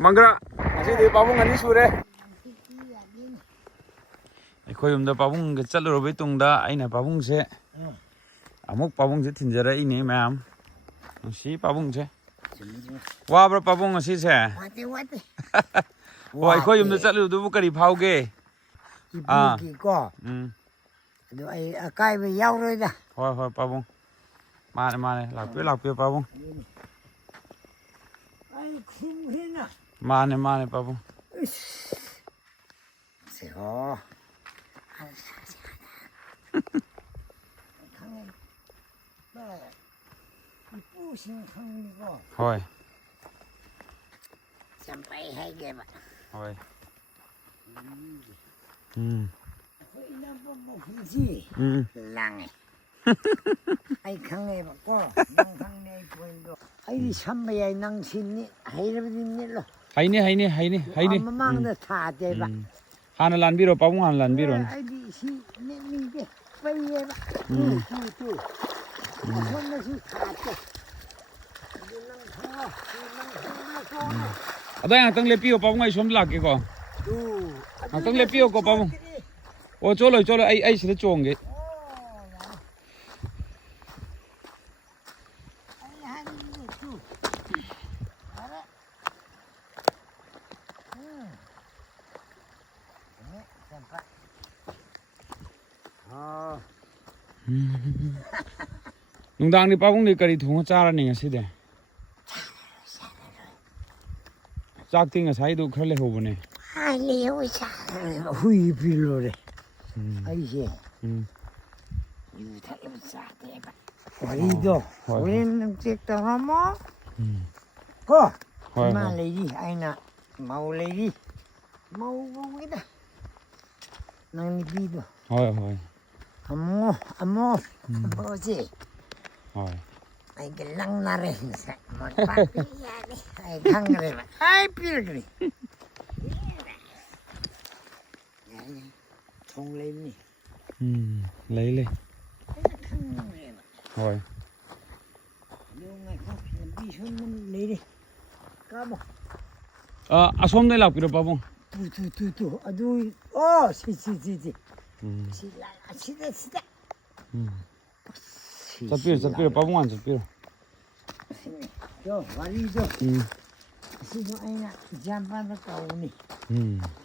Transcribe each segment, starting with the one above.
Manggra. Masih di pabung ani sure. Khoi yum da pabung ke chal ro be tung da aina pabung se. Amuk pabung se thinjara ini ma'am. Si pabung se. Wa bro pabung asi se. Wate. Wai khoi yum da chal ro du kari phau ge. Ibu ko. Do ai akai be yaw rồi da. Hoi pabung. Mane lạc pe pabung. Ai khum hina. Mane pabung. Se ho. Ibu sing khang ni ko. Hoi. Sampai hai ge ba. Hoi. Ina bo mo ji. Lang. Ai khang ne ba ko. Nang khang ne point do. Ai sampai ai nang sin ni hai ra din ni lo. Haini. Mamang da tha de ba. Hana lan biro pabung han lan biro. Ai di si ne mi de. Pai ye ba. Tu. Không nó chỉ khát chứ. Ở đây hàng tăng lệ piêu pabung ai xuống lạc cái co. Hàng tăng lệ piêu co pabung. Ô chỗ lời ai sẽ chuồng cái. Nung dang ni pabung ni kari thung chara ni ngasi de. Chak ting asai du khale ho bune. Ai liu cha. Hui pilo de. Ai je. Yu tha em sa de ba. Oi do. Oi nang tek ta mo. Ko. Ma lady ai na. Mau lady. Mau cái đó. Nang ni bi do. Hoi. Amo. Bao gì? Hoi. Ai cái lăng na re sa. Một bát ya đi. Ai khang re ba. Ai pil đi. Thong lên nè. Lấy lên. Hoi. Nhiều ngày không đi xuống mình lấy đi. Cabo. Asom đây lạc biro pabung. Tu. Aduh. Oh, si. Sida. Sapir pabung an sapir. Yo, wali jo. Sino ay na jampan na kau ni.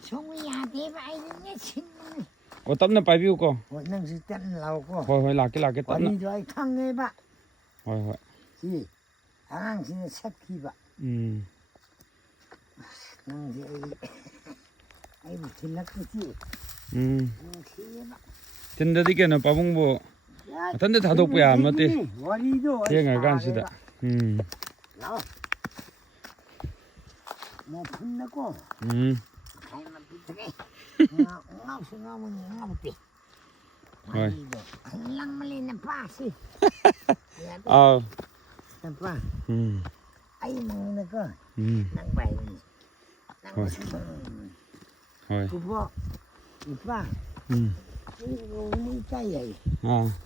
Song ya de ba ay ni chin ni. Ô tắm nó phải view co. Wo nang si tan lau ko. Hoi lạc cái tắm. Wali jo ay khang ngai ba. Hoi. Si. Ang sin sat ki ba. Nang si ay bu tilak ki si. Tin da dike na pabung bo. Atande tha dok ya ma te. Wali jo. Ye ngai kan si da. Lao. Mo phun na ko. Ai ma pi tre. Ngau su ngau mo ngau ti. Rồi. Lăng mà lên làm pa si. Làm pa. Ai mong nữa cơ. Nang bay. Nang su. Rồi. Ku bo. Đi pa. Ni chai vậy.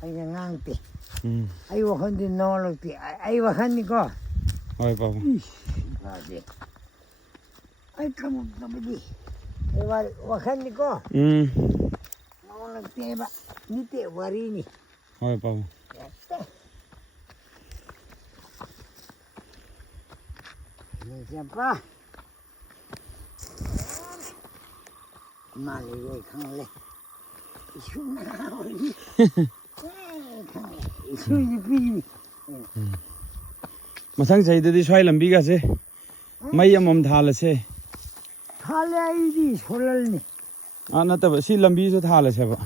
Ai ngang ti. Ai wa khăn đi no lo ti. Ai wa khăn đi ko. Rồi pabung. Ai kamu đi. Ai wa khăn đi ko. Mau lang ti ba. Ni te wari ni. Hoi pabung. Ni siapa? Mali ye khang le. Isu na oi. Khang le. Isu ni pi. Masang chai da di swai lambi ga se. Mai amom thala se. Thale ai di solal ni. Na ta ba si lambi so thala se ba.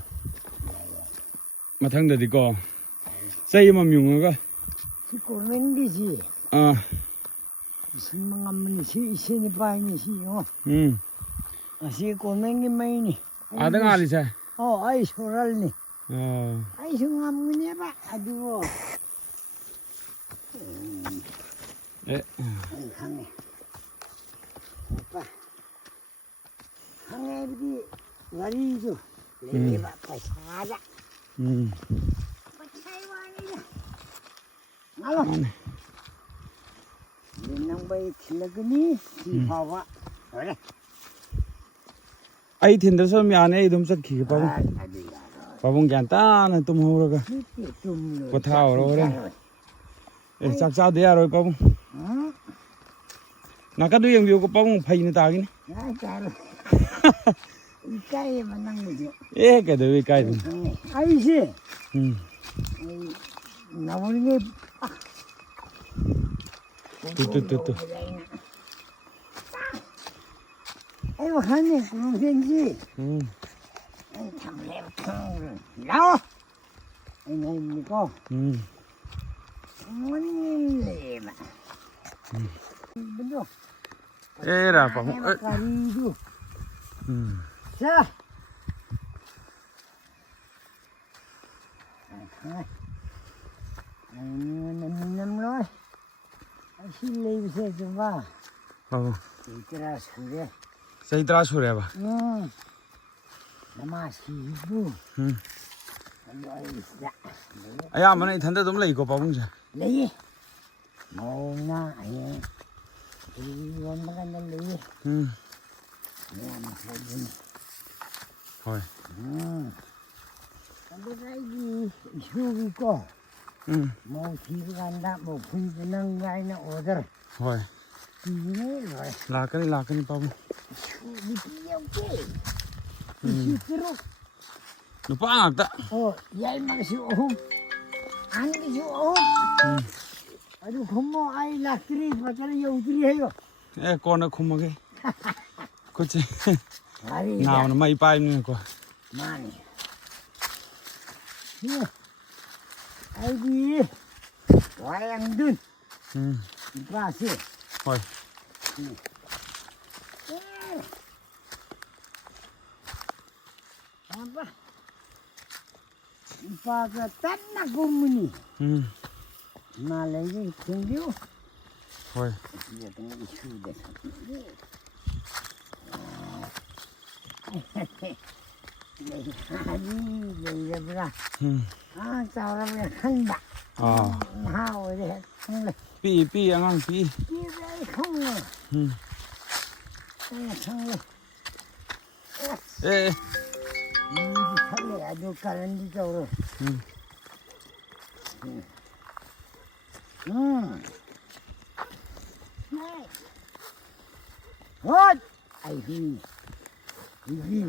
Mathang da di ko. Chai amom yung ga. Si ko men di si. Si mangam ni si ni pai ni si oh. Si ko men ni mai ni. Ada ngali sa. Oh, ai solal ni. Ai sungam ni ba. Aduh. Khang ni. Apa? Khang ni di wari jo. Le ba pa sa. Ngalo. 낭바이 틸러그니 시파와 그래 아이 틴데서 미안해 이놈 썩기 빠봉 아디야 빠봉 간단한 좀 하우러가 이게 좀 고타오러 그래 에 짝짜도 야로 빠봉 응? 나가도 영비오고 빠봉 파이는 따기네 아 잘해 이까에 만난 거죠 예 그래도 왜 까이든 아이씨 음 나무는 뚜뚜뚜뚜 아이고 하네 구멍생지 참 나와 아이고 원래만 근데 에라 빠봉 가리도 자 남로 실내 비세 좀 봐. 이따라 술에. 세이트라 소리 해봐 나마시부. 아야 만에 탄데 좀 레이고 빠봉자 레이. 뭐나 아예. 이 원만한 레이. 헐 근데 이 휴고. 뭐 뒤로 간다. 뭐 분주는 가이나 오더. 헐 이네 로. 라까니 빠봉 휴기 오케이. 이시로. 너 빵악다 얄망시 오후. 안기시 오후. 아주 고모 아이 낙들이 바자를 여우들이 해요. 에 꺼내 고마게 그치 아니 나오는 마이 빠이는 거 많이. 아이디 와양든 이빠시. 헐 아빠 이빠가 딴나 고문이 말레이 챙겨. 헐 이제 좀 휴대. 아니 이제보다 아 싸우라면 한다. 아 하오래 한래. 삐 양앙 삐 이래 không rồi. Không rồi. 에 Thật là đồ cả lên đi đâu rồi. Này. Hốt. Ai hi. Hi.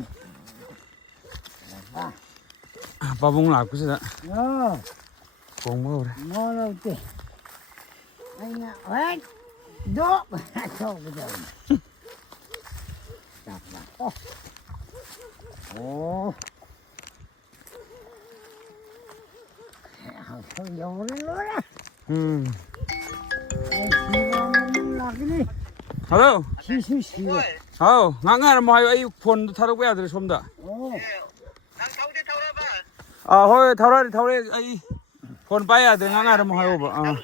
Ba. 빠봉 라쿠시다 Ờ. 봉 먹으래 Ngon đâu chị. Anh ạ. Hốt. Đốt. Thôi bây giờ. Đạp vào. Ồ. Không dầu lên luôn á. Anh xíu là cái gì? Hello Xíu. 아우 나가라 뭐 아이 폰도 타라고 해야 돼 좀다 Ồ. 아 호에 타라리 아이 폰 빠야 돼 나가라 뭐 하요 봐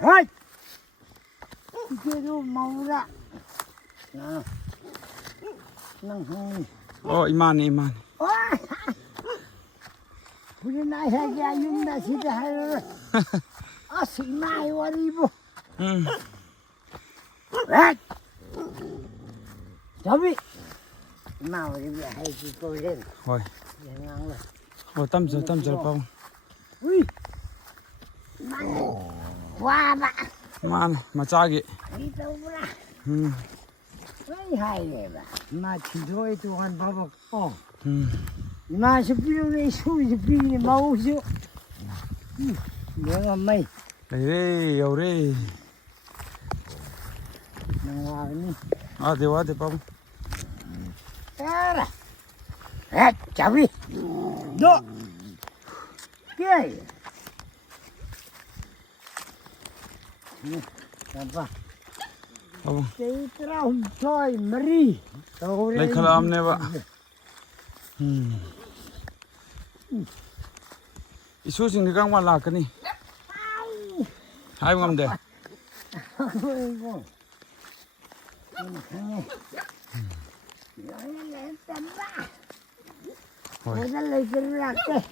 Thôi. Cái đồ màu ra. Nào. Năng hông. 이만 우리 나이가 윤다 시대 하려. 아, 심마이 와리보. 왜? 저비. 마우리 하이지 거래. 호이 양양. 땀져 빠봉 우이. 와봐. 만 마짜기 이따오라. 왜 하이래봐. 마 진도에 또한 봐봐. 이마 스피루네 수이 스피루네 마우스. 내가 마이. 레레 요레 나와니. 와대 빠봉 따라. 에, 자비. 너. 게. 봐봐. 빠봉 Tera hujoi meri. lấy khả lam này vợ số sinh thì các bạn là cái này hai ngầm để Ôi nó lấy cái lạc đây.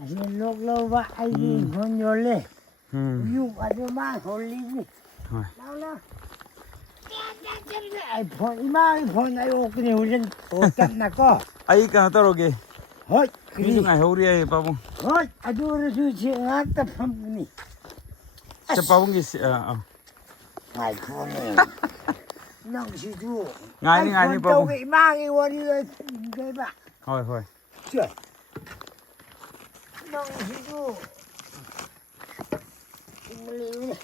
아시 록로바 아이디 건yor래. 음. 육 아주마 홀리지. 어이. 나올라. 아이폰 이마이 폰 아이고 그래 우리는 어떻게 나고. Ai ka toroge. 헛 Ni 그리. jungai hori pabung. 헛 아주르 주지 않다 팜니. Se pabung gi 아이폰에. 낭시주. ngani pabung. 이마이 원이가 대봐. Hoi hoi. 저. 낭시주. 물리네.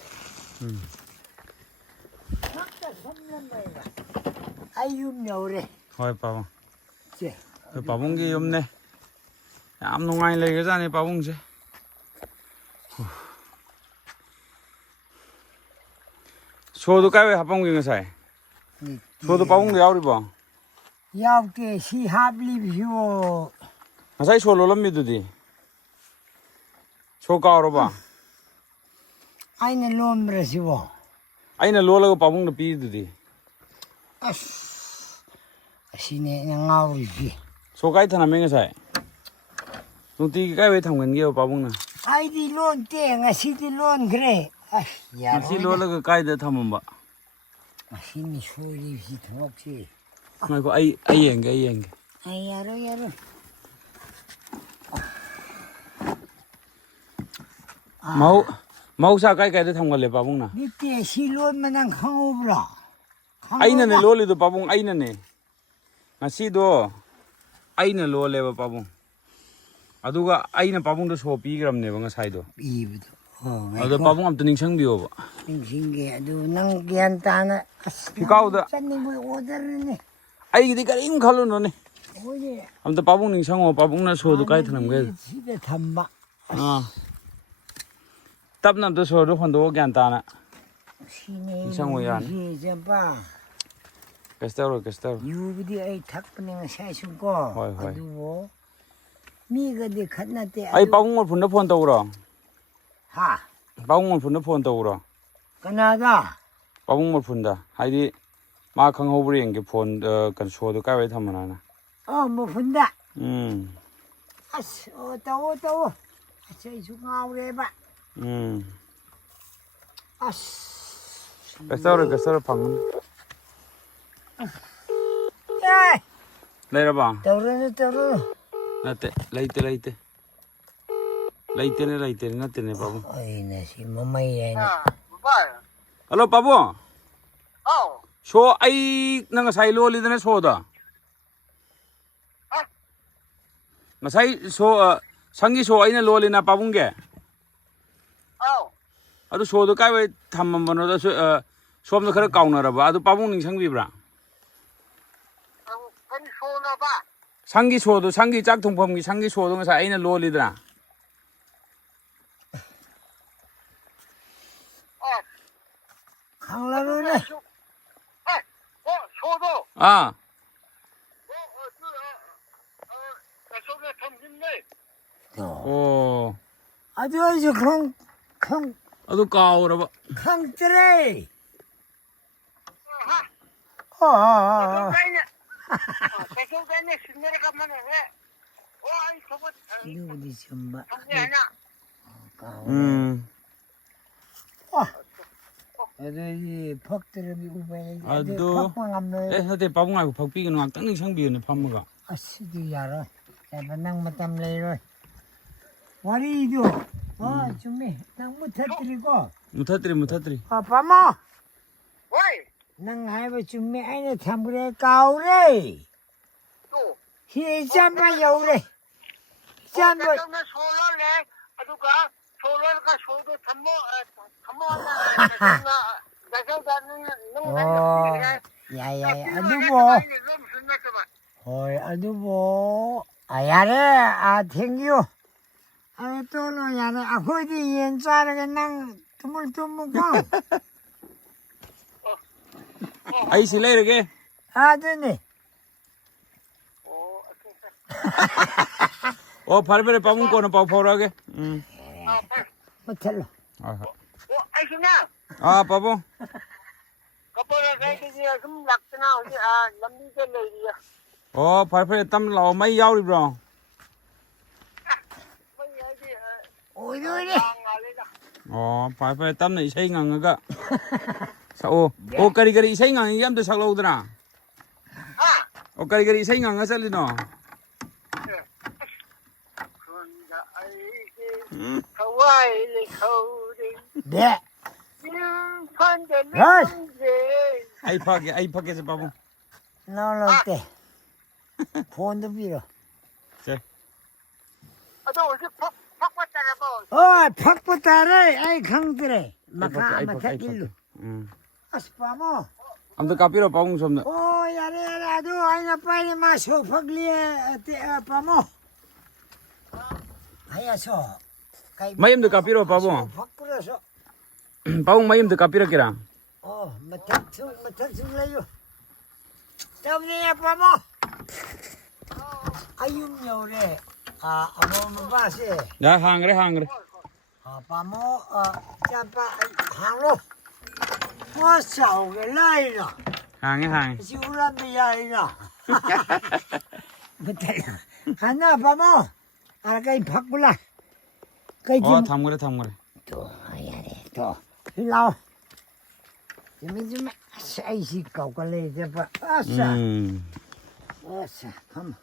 각자 손만 봐봐. 아유 묘래. Hoi pabung. 저. Cái pabung gi yum ne. Am nungai le ga ni pabung se. 소도 까왜 합방기 nga sai. 소도 pabung de yauri ba. 야게 시합리뷰. Ngasai so lo lam mi du di. So ka ro ba. 아이네 놈으로시고. Aina lo la pabung de pi du di. 아시네 나우지. So kai thana me nga sai. Nung ti kai we tham gan gi pabung na. 아이디 론 땡, 아시디 론 그래. 야, Si lo la kai de tham ba. 아시니 소리시 도목지. Ngai ko ai yeng ge. 아이 야로. Mau sa kai de tham gan le pabung na. 밑에 실론만한 강호브라. Aina ne lo le do pabung aina ne. Ngasi do aina lo le ba pabung. Aduga aina pabung do so pi gram ne ba nga sai do. 이브도. Ado pabung am tuning sang biyo ba. 싱싱게 아주 낭기한 따나. Ikaw da. 짠니 뭐 오더르네. Ai gi ka ring khalo no ne. 오예. Am ta pabung ning sang o pabung na so do kai thanam ge. 집에 담마. Tap nam to so do khon do gyan ta na. 시네. 이상호 야. 봐. Kestero. 유부디 아이 탁분행 사신고. 호이. 아두고. 미가디 갓나때. Ai pabung mo phun na phone to ro. 하. Pabung mo phun na phone to ro. 까나다. Pabung mo phun da. Hai di ma khang ho bri ge phone kan so do kai we tham na na. 뭐 본다. 아스. 따오. 아차 중아오래 봐. 아스. Kestero phang. 야, Lai ra ba. 떠르네. Nate, laite. Laite ne nate ne babu. 어이, 나시 뭐마이야. Hello babu. So ai nang sai lo li dane so da. Ngasai so sangi so ai na lo li na babung ge. Adu so do kai we tham man no da so am da khara kaung na ra ba adu babung ning sang bi bra. 상기 소도 상기 짝퉁범기 상기 소동에서 아이는 로리더라. 강라로네. 소도. 아. 속에 탐진네. 오. 아주 아도 까오라 봐. 강트레이. 대소간에 신내려 가면 해. 아이 저거. 누구디 좀 봐. 애들이 퍽들이 우베 아도. 에 하대 바봉 알고 박비기는 막 땅ning 상비는 파무가. 아시디 야라. 야바낭 마담 레이로. 와리도. 준비. 낭 못해드리고. 못하더리. 파마. 어이. 낭 하이버 준비 아이네 탐브레 까오레. 또. 희잠바 여우레. 희잠바. 내가 소라래. 아두가 소라가 소도 탐모 야야야 아두보. 어이 아두보. 야래 땡큐. 또는 야래 거기 연자르게 낭 뚜물뚜물고. 아이 실례르게. 되네. 바르베르 바봉 거는 바포라게. 호텔로. 아 바봉. 그거를 그게 좀 낙지나 어디 남미게 내리야. 바르베르 땀 라오 마이 야우리 브라. 오이도래. 알레다. 파이파이 땀나 이사이 강가가 사오 오 까리까리 이사이 강이 암도 살라오더라 오 까리까리 이사이 강가 살리노 그런가 알게 하와이를 서울에 네. 판대는 아이파게서 바보 나올 때 폰도 빌어. 너 어디 팍 봤잖아 뭐. 팍부타래. 아이 강들에. 마카 아이파게 마타길로. 아스파모. 암도 까피로 바보 somna 오 야래 아도 아이나 빨리 마셔 팍리에 파모. 아야서. mayam도 까피로 바보 팍부러서. 바보 mayam도 까피로 ki랑 마탁 라요. tamniya pa mo. Ayun yore. Amo mabase. 야 항그래 Pa mo chapa hanglo. Mo sao ke lai na. 항해 Si ulan biyay na. Betul. Hana pa mo. Kay pakbula. Kay 어 jim. 담그래 To ayan to. Hilaw. Jim ay sikaw ka le pa. Asa. Asa. Come.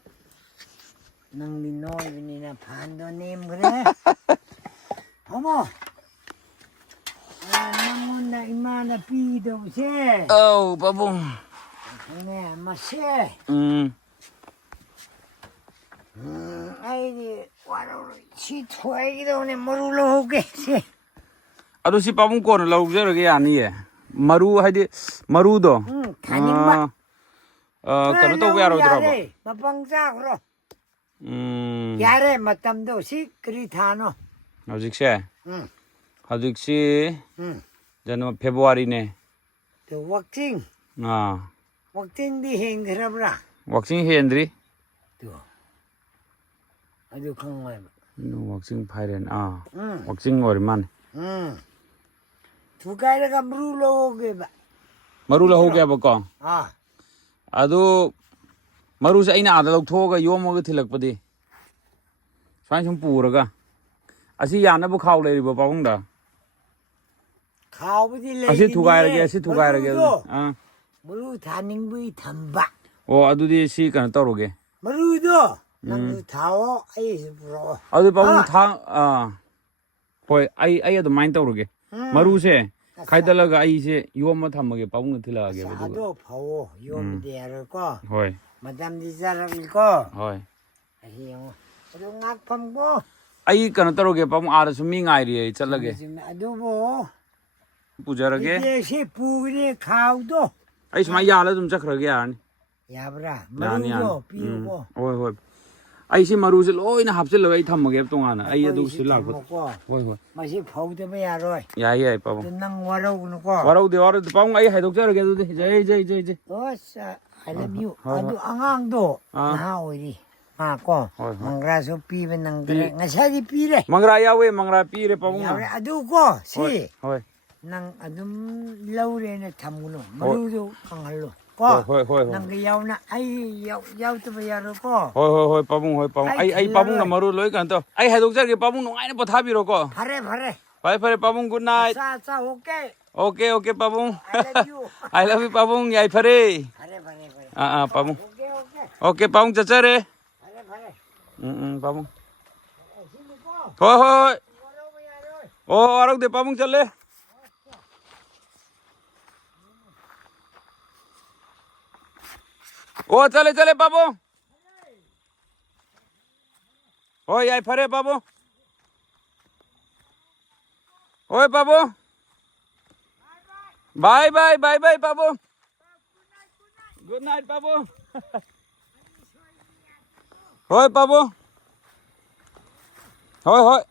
Nang Ninoy na pando nim kre. Homo. Nang na imana pido se. 어 바보 Ne mashe. Ai waro si thoi do ne morulo ke se. 아도시 바보 거는 라우저게 아니에 마루 하디 마루도 Kanimba. 그는 또 왜로 들어봐 Mapangsa kro. Yare matamdo si kritano. 아직시 아직시 저는 페브루아리네 To wakting. 아 Wakting di heng krabra. 왁싱 헤엔드리 To. Adu kang wai. 왁싱 파이렌 아 왁싱 오랜만 Tu kai ra kamrulo ke ba. 마루라 호게 버거 아도 마루스 아이나 아다 럭토가 요모가 틀럭버디 스와인 좀 뿌르가 아시 야나부 카우 레리버 바봉다 Khao bi le. 아시 두가이라게 아시 두가이라게 Maru thaning bi thamba. 오 아두디 시 가는 떠오르게 Maru do. Nang thao ai bro. 아두 바봉 타 보이 아이도 마인 떠오르게 마루세 가이달라가 아이세 요모 탐먹게 바봉 틀라게 버도 Ado phao yom der ko. 호이 Madam di zaram ko. 호이 Ai yo. Ado ngak pham ko. 아이 가는 떠오르게 바봉 아르수 밍아이리 찰라게 Ado bo. 부자라게 Ite se pugni khao do. 아이 스마 야라 좀 작그러게 아니 Yabra. 아니 Maru do pi 아니 ko. 호이 호이 아이시 마루세 로이나 합슬러 아이 탐먹게 동안아 아이 아두 슬라고 호이 호이 Masi phau de ba ya roi. 야예 바봉 Nang waro no ko. 와라우데 바봉 아이 해독자라게 두데 제제 Osa, I love you. Adu angang do. Na oi. Ko. Mangra so pi ben nang gre. Ngasa di pi re. 망라 야웨 망라 삐레 바봉 Adu ko si. 호이 Nang adum law re na thamuno. Maru do kanghalo. Ko. 호이 Nang yaw na ai yaw to ba yaro ko. 호이 바봉 아이 바봉 나 마루 로이 간다 아이 해독자게 바봉 농아이나 버타비로고 Pare. 바이파레 바봉 굿나잇 Sa okay. 오케이 바봉 I love you. I love you 바봉 야이파레 Pare. 바봉 Okay. 오케이 바봉 짜짜레 Pare. 바봉 Sino ko? 호이 Waro ba yaro. 오 아랑데 바봉 짤레 오 짤레 바봉 오 야이파레 바봉 오이 바봉 바이바이 바봉 굿나잇 바봉 호이 바봉 호이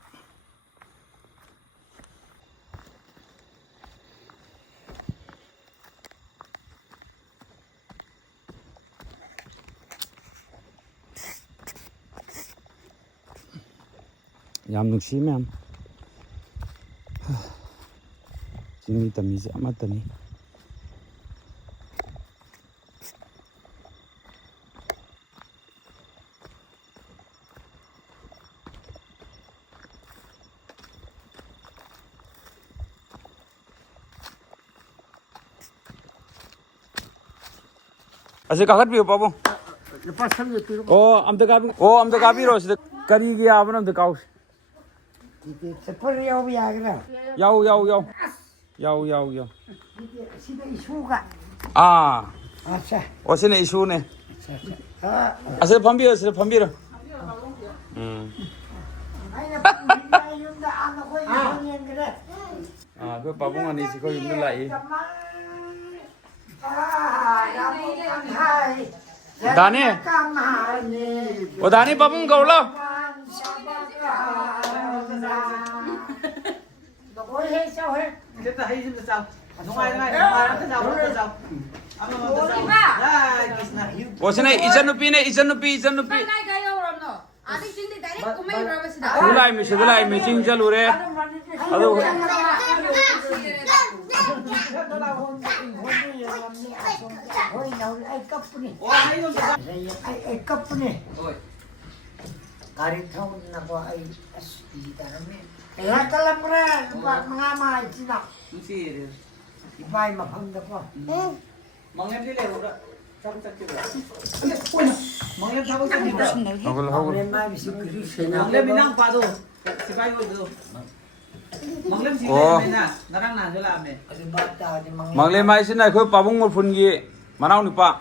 ꯌꯥꯝ ꯅꯨꯡꯁꯤ ꯃꯌꯥꯝ ꯆꯤꯡꯒꯤ ꯇꯝꯕꯤꯁꯦ ꯑꯃꯠꯇꯅꯤ ꯑꯁꯤ ꯀꯥꯈꯠꯄꯤꯌꯨ ꯄꯥꯕꯨꯡ ꯂꯨꯄꯥ 3 ꯄꯤꯔꯣ ꯑꯝꯇ ꯀꯥꯕꯤꯔꯣ ꯁꯤꯗ ꯀꯔꯤꯒꯤ ꯌꯥꯕꯅꯣ ꯑꯝꯇ ꯀꯥꯎꯁꯤ ꯆꯄꯜ ꯌꯥꯎꯕ ꯌꯥꯒꯗ꯭ꯔꯥ ꯌꯥꯎ ꯁꯤꯗ ꯏꯁꯨꯒ ꯑꯠꯆꯥ ꯑꯁꯤꯅ ꯏꯁꯨꯅꯦ ꯑꯩꯅ ꯑꯁꯤꯗ ꯐꯝꯕꯤꯔꯣ ꯌꯨꯝꯗ ꯑꯩꯈꯣꯏ ꯏꯪꯈꯣꯜ ꯌꯦꯡꯈ꯭ꯔꯦ ꯑꯩꯈꯣꯏ ꯄꯥꯕꯨꯡ ꯑꯅꯤꯁꯤ ꯑꯩꯈꯣꯏ ꯌꯨꯝꯗ ꯂꯥꯛꯏ 다니? 다니 밥은 가올라? 됐다 해이 좀 싸워. 동아이 동아이 싸워. 오시네 이찬누피 시들라이미 징잘루레 아도 ay kapuni garit tahu nako ay asli darame kaya kalamre mga sina Musir. ibay mafamda ko Mangem dile ora. Mangem sabog sa dito. Mangem minang pado. Sipay ko do. Mangem sila na. Narang na sila ame. 망레 마이시나 그 빠봉 물 푼기 마나우 니빠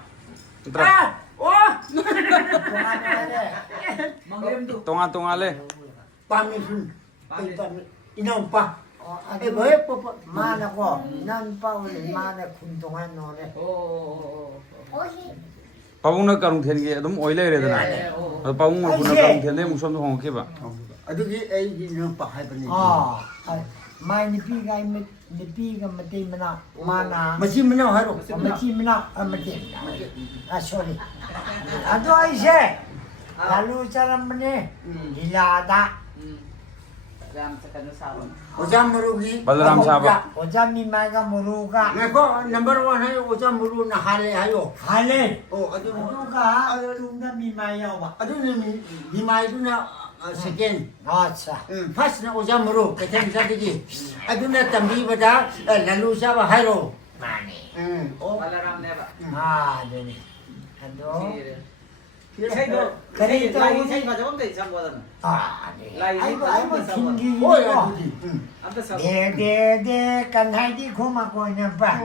Mangem do. 동아래 pamisun inom pa eh boy po mana ko nan pa uli mana kuntungan nore 빠봉나 까룽 되는 게 너무 오일래 그래야 빠봉 물 푸나 까룽 되는데 무슨 좀 홍게 봐 ꯑꯗꯨꯒꯤ ꯑꯩꯒꯤ ꯅꯨꯄꯥ ꯍꯥꯏꯕꯅꯤ mai nipi gai nipi ga mati mana mana ꯃꯆꯤꯟ ꯃꯅꯥꯎ ꯍꯥꯏꯔꯣ mati mana mati sorry ado ai se lalu cara mene hilada Ram sa kanu sawan. ꯑꯣꯖꯥ ꯃꯔꯨꯒꯤ 발라람 사바 oja mi mai ga muruga ꯉꯥꯏꯈꯣ number 1 ꯍꯥꯏꯌꯣ ꯑꯣꯖꯥ ꯃꯔꯨꯅ ꯍꯥꯜꯂꯦ ꯍꯥꯏꯌꯣ hale ꯑꯣ ꯑꯗꯨ muruga tungna mi mai yawa ꯑꯗꯨꯅ ꯅꯤꯃꯥꯏꯗꯨꯅ ꯁꯦꯀꯦꯟ acha ꯐꯥꯔꯁꯅ ꯑꯣꯖꯥ ꯃꯔꯨ ꯀꯩꯊꯦꯜ ꯃꯆꯥꯗꯒꯤ ꯑꯗꯨꯅ ꯇꯝꯕꯤꯕꯗ ꯂꯥꯂꯨ ꯆꯥꯕ ꯍꯥꯏꯔꯣ mani ꯑꯣ Balaram neba. deni ado Say do. Kari Say ito, lagi say pa jawang day sam wadan. ai ai mo kingi ꯍꯣꯏ ko ꯑꯗꯨꯗꯤ Amta sam. de kan hai di khoma ko na pa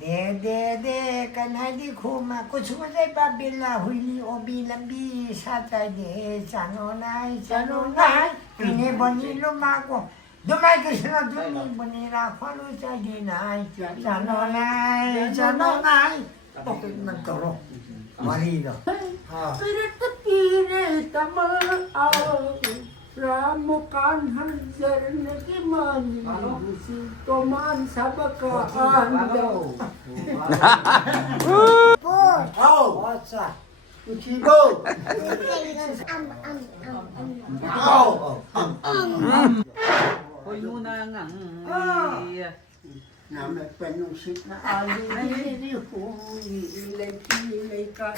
de kan hai di khoma ko chu dai ba bela huili obi lambi sa tai de chano nai ine boni lo ma ko do mai ke sna do ni boni ra phalu cha di nai chano nai to nan to ro mari do pirit pirit tamal ao Ramukan hanser nagiman si toman sabakaan daw. Oh, what's up? Chico Hoy muna nga. น้ำเป็นนุ่งชิดนะอาลีนี่หูเลยพี่เลยกัน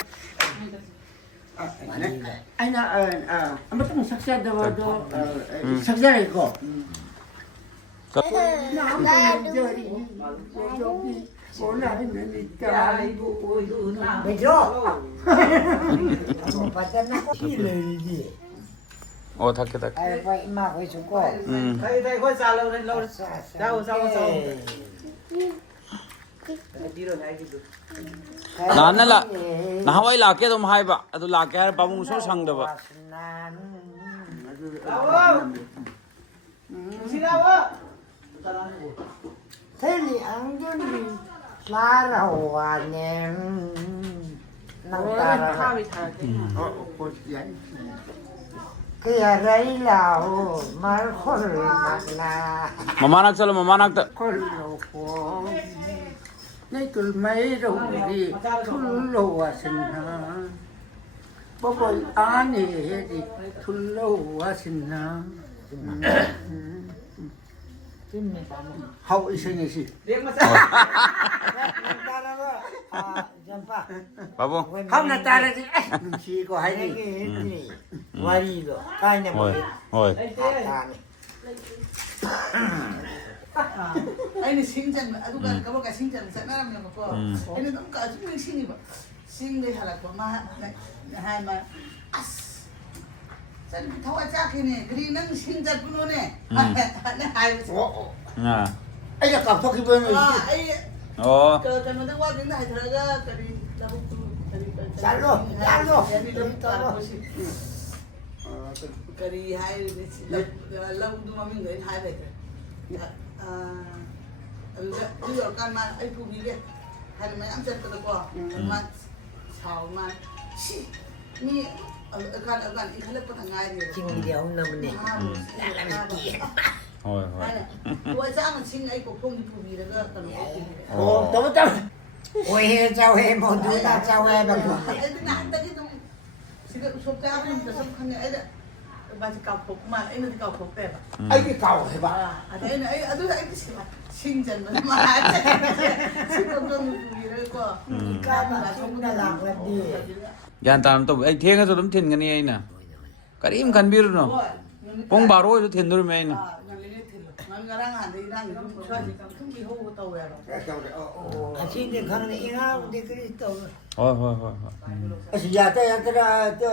ไอ้น่ะไม่ต้องสักเซนเดียวสักเซนก็น้ำเป็นเจอดีโยกีโอ้น่าเป็นนิกา Ay buoy do na. Medyo. Patyan ako. Hilali. 탁해 Ay, pa ima ko iso ko. Tay tay ko sa law law. Daw sa sa. Diro na dito. 나하와이 라케 좀 하이바 아도 라케 할 빠봉 소 상다바 Sinawa. Teli ang dundi. Larawa niya. Nang tara. Kaya railaw. Marhol na. 마마낙 살로 마마낙 콜로 코 내글 메로리 툴로 왔으나 뽀뽀 안에 해디 툴로 왔으나 하우 이생이시 Dek masa. Nang tara ba? Diyan pa. 빠봉 하우 나 따라지 눈치고 하이디 Hindi. Warido. Kaya mo. 어이 Tatani. ꯑꯩꯅ ꯁꯤꯡꯖꯟꯕ ꯑꯗꯨꯒ ꯀꯕꯛꯀ ꯁꯤꯡꯖꯟꯕ ꯆꯠꯅꯔꯝꯃꯦꯕꯀꯣ ꯑꯩꯅ ꯑꯗꯨꯝ ꯑꯁꯨꯝ ꯅꯤꯡꯁꯤꯡꯉꯤꯕ ꯆꯤꯡꯗꯩ ꯍꯜꯂꯛꯄ ꯃꯥ ꯍꯥꯏꯃ ꯑꯁ ꯆꯠꯄꯤ ꯊꯋꯥꯏ ꯆꯥꯛꯈꯤꯅꯦ ꯀꯔꯤ ꯅꯪ ꯁꯤꯡ ꯆꯠꯄꯅꯣꯅꯦ ꯍꯥꯏꯕꯁꯦ ꯑꯩꯅ ꯀꯥꯞꯊꯣꯛꯈꯤꯕꯅꯤ ꯑꯩ ꯑꯣ ꯀꯩꯅꯣꯗ ꯋꯥꯗꯤꯡꯗ ꯍꯥꯏꯊꯔꯒ ꯀꯔꯤ ꯂꯧꯕꯨꯛꯇꯨ ꯆꯠꯂꯣ ꯆꯠꯂꯣ ꯀꯔꯤ ꯍꯥꯏꯔꯤꯅꯦ ꯂꯧꯗꯨ ꯃꯃꯤꯡꯗꯣ ꯑꯩꯅ ꯍꯥꯏ ꯂꯩꯇ꯭ꯔꯦ ꯑꯗꯨꯗ ꯑꯗꯨ ꯌꯧꯔꯀꯥꯟ ꯃꯥ ꯑꯩ ꯄꯨꯕꯤꯒꯦ ꯍꯥꯏꯅ ꯃꯌꯥꯝ ꯆꯠꯄꯗꯀꯣ ꯃꯥ ꯁꯥꯎ ꯃꯥ ꯁꯤ ꯃꯤ ꯑꯀꯥꯟ ꯏꯟꯈꯠꯂꯛꯄꯗ ꯉꯥꯏꯔꯦꯕ ꯆꯤꯡꯗꯤ ꯍꯧꯅꯕꯅꯦ ꯍꯣꯏ ꯍꯣꯏ ꯍꯥꯏꯅ ꯍꯣꯏ ꯆꯥꯝꯃ ꯁꯤꯡ ꯑꯩ ꯄꯣꯛꯐꯝꯒꯤ ꯄꯨꯕꯤꯔꯒ ꯀꯩꯅꯣ ꯑꯣ ꯇꯧ ꯇꯧ ꯑꯣꯏꯍꯦ ꯆꯥꯎꯍꯦ ꯃꯧꯗꯨꯅ ꯆꯥꯎꯍꯦ ꯕꯕꯨ ꯑꯩꯗꯤ ꯅꯍꯥꯟꯗꯒꯤ ꯑꯗꯨꯝ ꯁꯤꯗ ꯎꯁꯣꯞ ꯆꯥꯕꯗ ꯁꯨꯝ ꯈꯪꯉꯦ ꯑꯩꯅ ꯃꯥꯁꯤ ꯀꯥꯎꯊꯣꯛꯄ ꯃꯥꯜꯂꯦ ꯑꯩꯅꯗꯤ ꯀꯥꯎꯊꯣꯛꯇꯦꯕ ꯑꯩꯗꯤ ꯀꯥꯎꯈ꯭ꯔꯦꯕ ꯑꯗ ꯑꯩꯅ ꯑꯗꯨꯒ ꯑꯩꯗꯤ ꯁꯤꯡꯖꯟꯕꯅ ꯃꯥ ꯁꯤ ꯄꯣꯛꯐꯝꯒꯤ ꯄꯨꯕꯤꯔꯒꯀꯣ ꯆꯤꯡꯗ ꯂꯥꯛꯂꯗꯤ ꯒ꯭ꯌꯥꯟ ꯇꯥꯅ ꯇꯧꯕ ꯑꯩ ꯊꯦꯡꯉꯁꯨ ꯑꯗꯨꯝ ꯊꯤꯟꯒꯅꯤ ꯑꯩꯅ ꯀꯔꯤꯝ ꯈꯟꯕꯤꯔꯨꯅꯨ ꯄꯨꯡ 12 ꯑꯣꯏꯁꯨ ꯊꯤꯟꯗꯣꯔꯤꯃꯦ ꯑꯩꯅ ꯉꯔꯥꯡ ꯅꯍꯥꯟꯗ ꯏꯔꯥꯡꯁꯤ ꯑꯗꯨꯝ ꯁ꯭ꯋꯥꯏꯁꯤ ꯑꯗꯨꯝ ꯏꯍꯧꯕ ꯇꯧꯋꯦꯕ ꯑꯁꯤꯗꯤ ꯈꯪꯗꯦ ꯏꯔꯥꯡꯗꯤ ꯀꯔꯤ ꯇꯧꯔꯣꯏ ꯍꯣꯏ ꯍꯣꯏ ꯍꯣꯏ ꯍꯣꯏ ꯑꯁ ꯌꯥꯗ꯭ꯔꯥ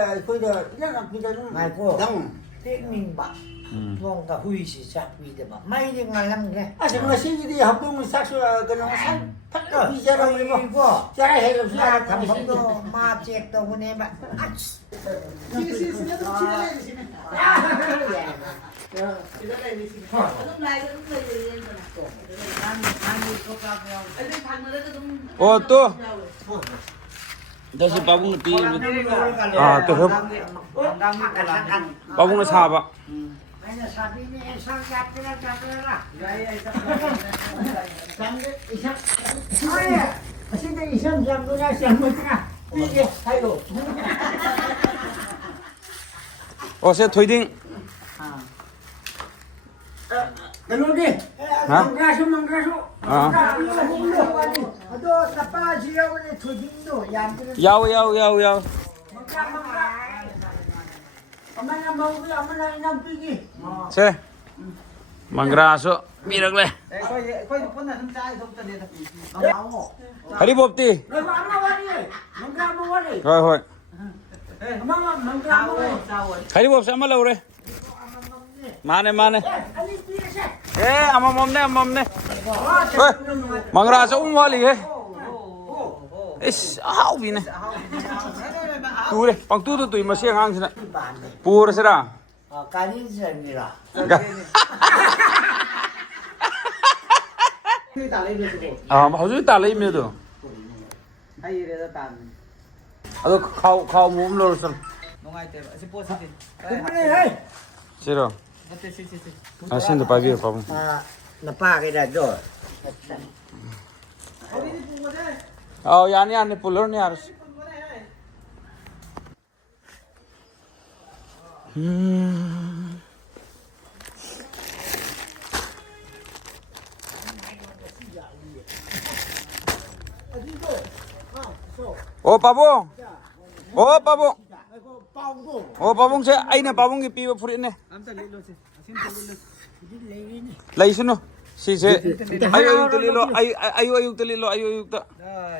ꯑꯩꯈꯣꯏꯗ ꯏꯅꯛ ꯅꯛꯄꯤꯗ ꯑꯗꯨꯝ ꯉꯥꯏꯈꯣ ꯅꯪ ꯇꯦꯛꯅꯤꯡꯕ ꯊꯣꯡꯗ ꯍꯨꯏꯁꯤ ꯆꯥꯛ ꯄꯤꯗꯕ ꯃꯩꯗꯤ ꯉꯥꯜꯂꯝꯈ꯭ꯔꯦ ꯑꯁ ꯉꯁꯤꯒꯤꯗꯤ ꯍꯧꯗꯣꯡ ꯆꯥꯛꯁꯨ ꯀꯩꯅꯣ ꯉꯁꯥꯏ ꯐꯖꯅ ꯄꯤꯖꯔꯝꯃꯦꯕꯣ ꯆꯔꯥ ꯍꯦꯜꯂꯕꯁꯨ ꯆꯥ ꯌꯥꯔꯦ ꯊꯝꯐꯝꯗꯣ ꯃꯥ ꯆꯦꯛ ꯇꯧꯕꯅꯦꯕ ꯁꯤꯗ ꯑꯗꯨꯝ ꯁꯤꯗ ꯂꯩꯔꯤꯁꯤꯅꯦ ꯁꯤꯗ ꯂꯩꯔꯤꯁꯤꯅꯦ ꯑꯗꯨꯝ ꯂꯥꯏꯗ ꯑꯗꯨꯝ ꯂꯩꯔꯤꯗꯅ ꯑꯗꯨ ꯊꯥꯡꯅꯔꯒ ꯑꯗꯨꯝ ꯑꯣ ꯇꯣ ꯌꯥꯎꯋꯦ ꯗꯁꯤ ꯄꯥꯕꯨꯡꯅ ꯄꯤ ꯄꯥꯕꯨꯡꯅ ꯁꯥꯕ ꯑꯩꯅ ꯁꯥꯕꯤꯅꯤ ꯑꯦꯟꯁꯥꯡ ꯆꯥꯛꯇꯅ ꯆꯥꯛꯇꯅ ꯑꯁꯤꯗ ꯏꯁꯝ ꯆꯝꯗꯨꯅ ꯆꯝꯃꯗꯅ ꯄꯤꯒꯦ ꯍꯥꯏꯌꯣ ꯑꯣ ꯁꯦ ꯊꯣꯏꯗꯤꯡ ꯀꯩꯅꯣꯗꯤ ꯃꯪꯒ꯭ꯔꯥꯁꯨ ꯑꯗꯣ ꯇꯄꯥꯁꯤ ꯌꯥꯎꯕꯅꯦ ꯊꯣꯏꯗꯤꯡꯗꯣ ꯌꯥꯝꯗꯅ ꯌꯥꯎ ꯑꯃꯅ ꯃꯧꯒꯤ ꯑꯃꯅ ꯏꯅꯥꯎꯄꯤꯒꯤ ꯁꯦ ꯃꯪꯒ꯭ꯔꯥꯁꯨ ꯄꯤꯔꯛꯂꯦ ꯑꯩꯈꯣꯏꯗꯤ ꯄꯨꯟꯅ ꯑꯗꯨꯝ ꯆꯥꯏ ꯊꯣꯛꯇꯅꯦꯗ ꯍꯔꯤꯕꯣꯞꯇꯤ ꯑꯃ ꯋꯥꯔꯤ ꯃꯪꯒ꯭ꯔꯥ ꯑꯃ ꯋꯥꯔꯤ ꯍꯣꯏ ꯍꯣꯏ ꯑꯃ ꯃꯪꯒ꯭ꯔꯥ ꯑꯃ ꯋꯥꯔꯤ ꯍꯔꯤꯕꯣꯞꯁꯦ ꯑꯃ ꯂꯧꯔꯦ ꯃꯥꯅꯦ ꯑꯅꯤ ꯄꯤꯔꯁꯦ ꯑꯃꯃꯝꯅꯦ ꯍꯣꯏ ꯃꯪꯒ꯭ꯔꯥꯁꯨ ꯋꯥꯠꯂꯤꯍꯦ 이씨 아우비네 뚜래 빵뚜도 뚜이 마시 항상나 부르스라 까니전이라 아 hꯧꯖꯤꯛ ꯇꯥꯜꯂꯛꯏꯃꯦꯗꯣ ꯑꯩꯔꯦꯗ ꯇꯥꯟꯅꯤ ꯑꯗꯣ ꯈꯥꯎ ꯃꯨꯝ ꯂꯧꯔꯁꯟ ꯅꯨꯡꯉꯥꯏꯇꯦꯕ ꯑꯁꯤ ꯄꯣꯠꯁꯤꯗꯤ 그분이 해 싫어 ꯅꯠꯇꯦ ꯁꯤ 아 신도 빠비요 빠봉 나빠게다 줘 어린이 본 거네 야니 불러니 알았어 오 빠봉 오 빠봉 오 빠봉 제 아이네 빠봉이 삐버 풀이네 아무튼 릴로지 심도 릴로 라이스노 시세 아유 들릴로 아유 들릴로 아유 다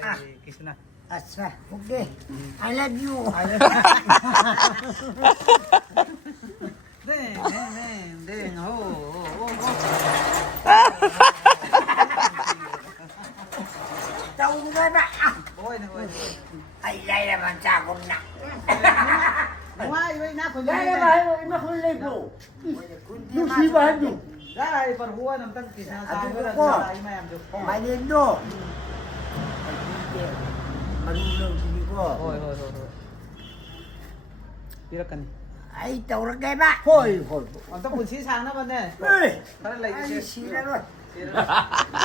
아 기스나 아싸 오케이 I love you 네 tao người bạn ôi ai đây là bạn cha con nặng ngoài với nát của đây là bạn nó không lên đủ lúc gì mà hết đủ đây phần hua nằm tăng kỳ sao à là cô mà em được mày lên đồ mà luôn luôn thì cô thôi đi ra cần ai tàu ra cái bạn thôi còn tao buồn xí sáng đó bên này ơi tao lấy cái ai xí ra rồi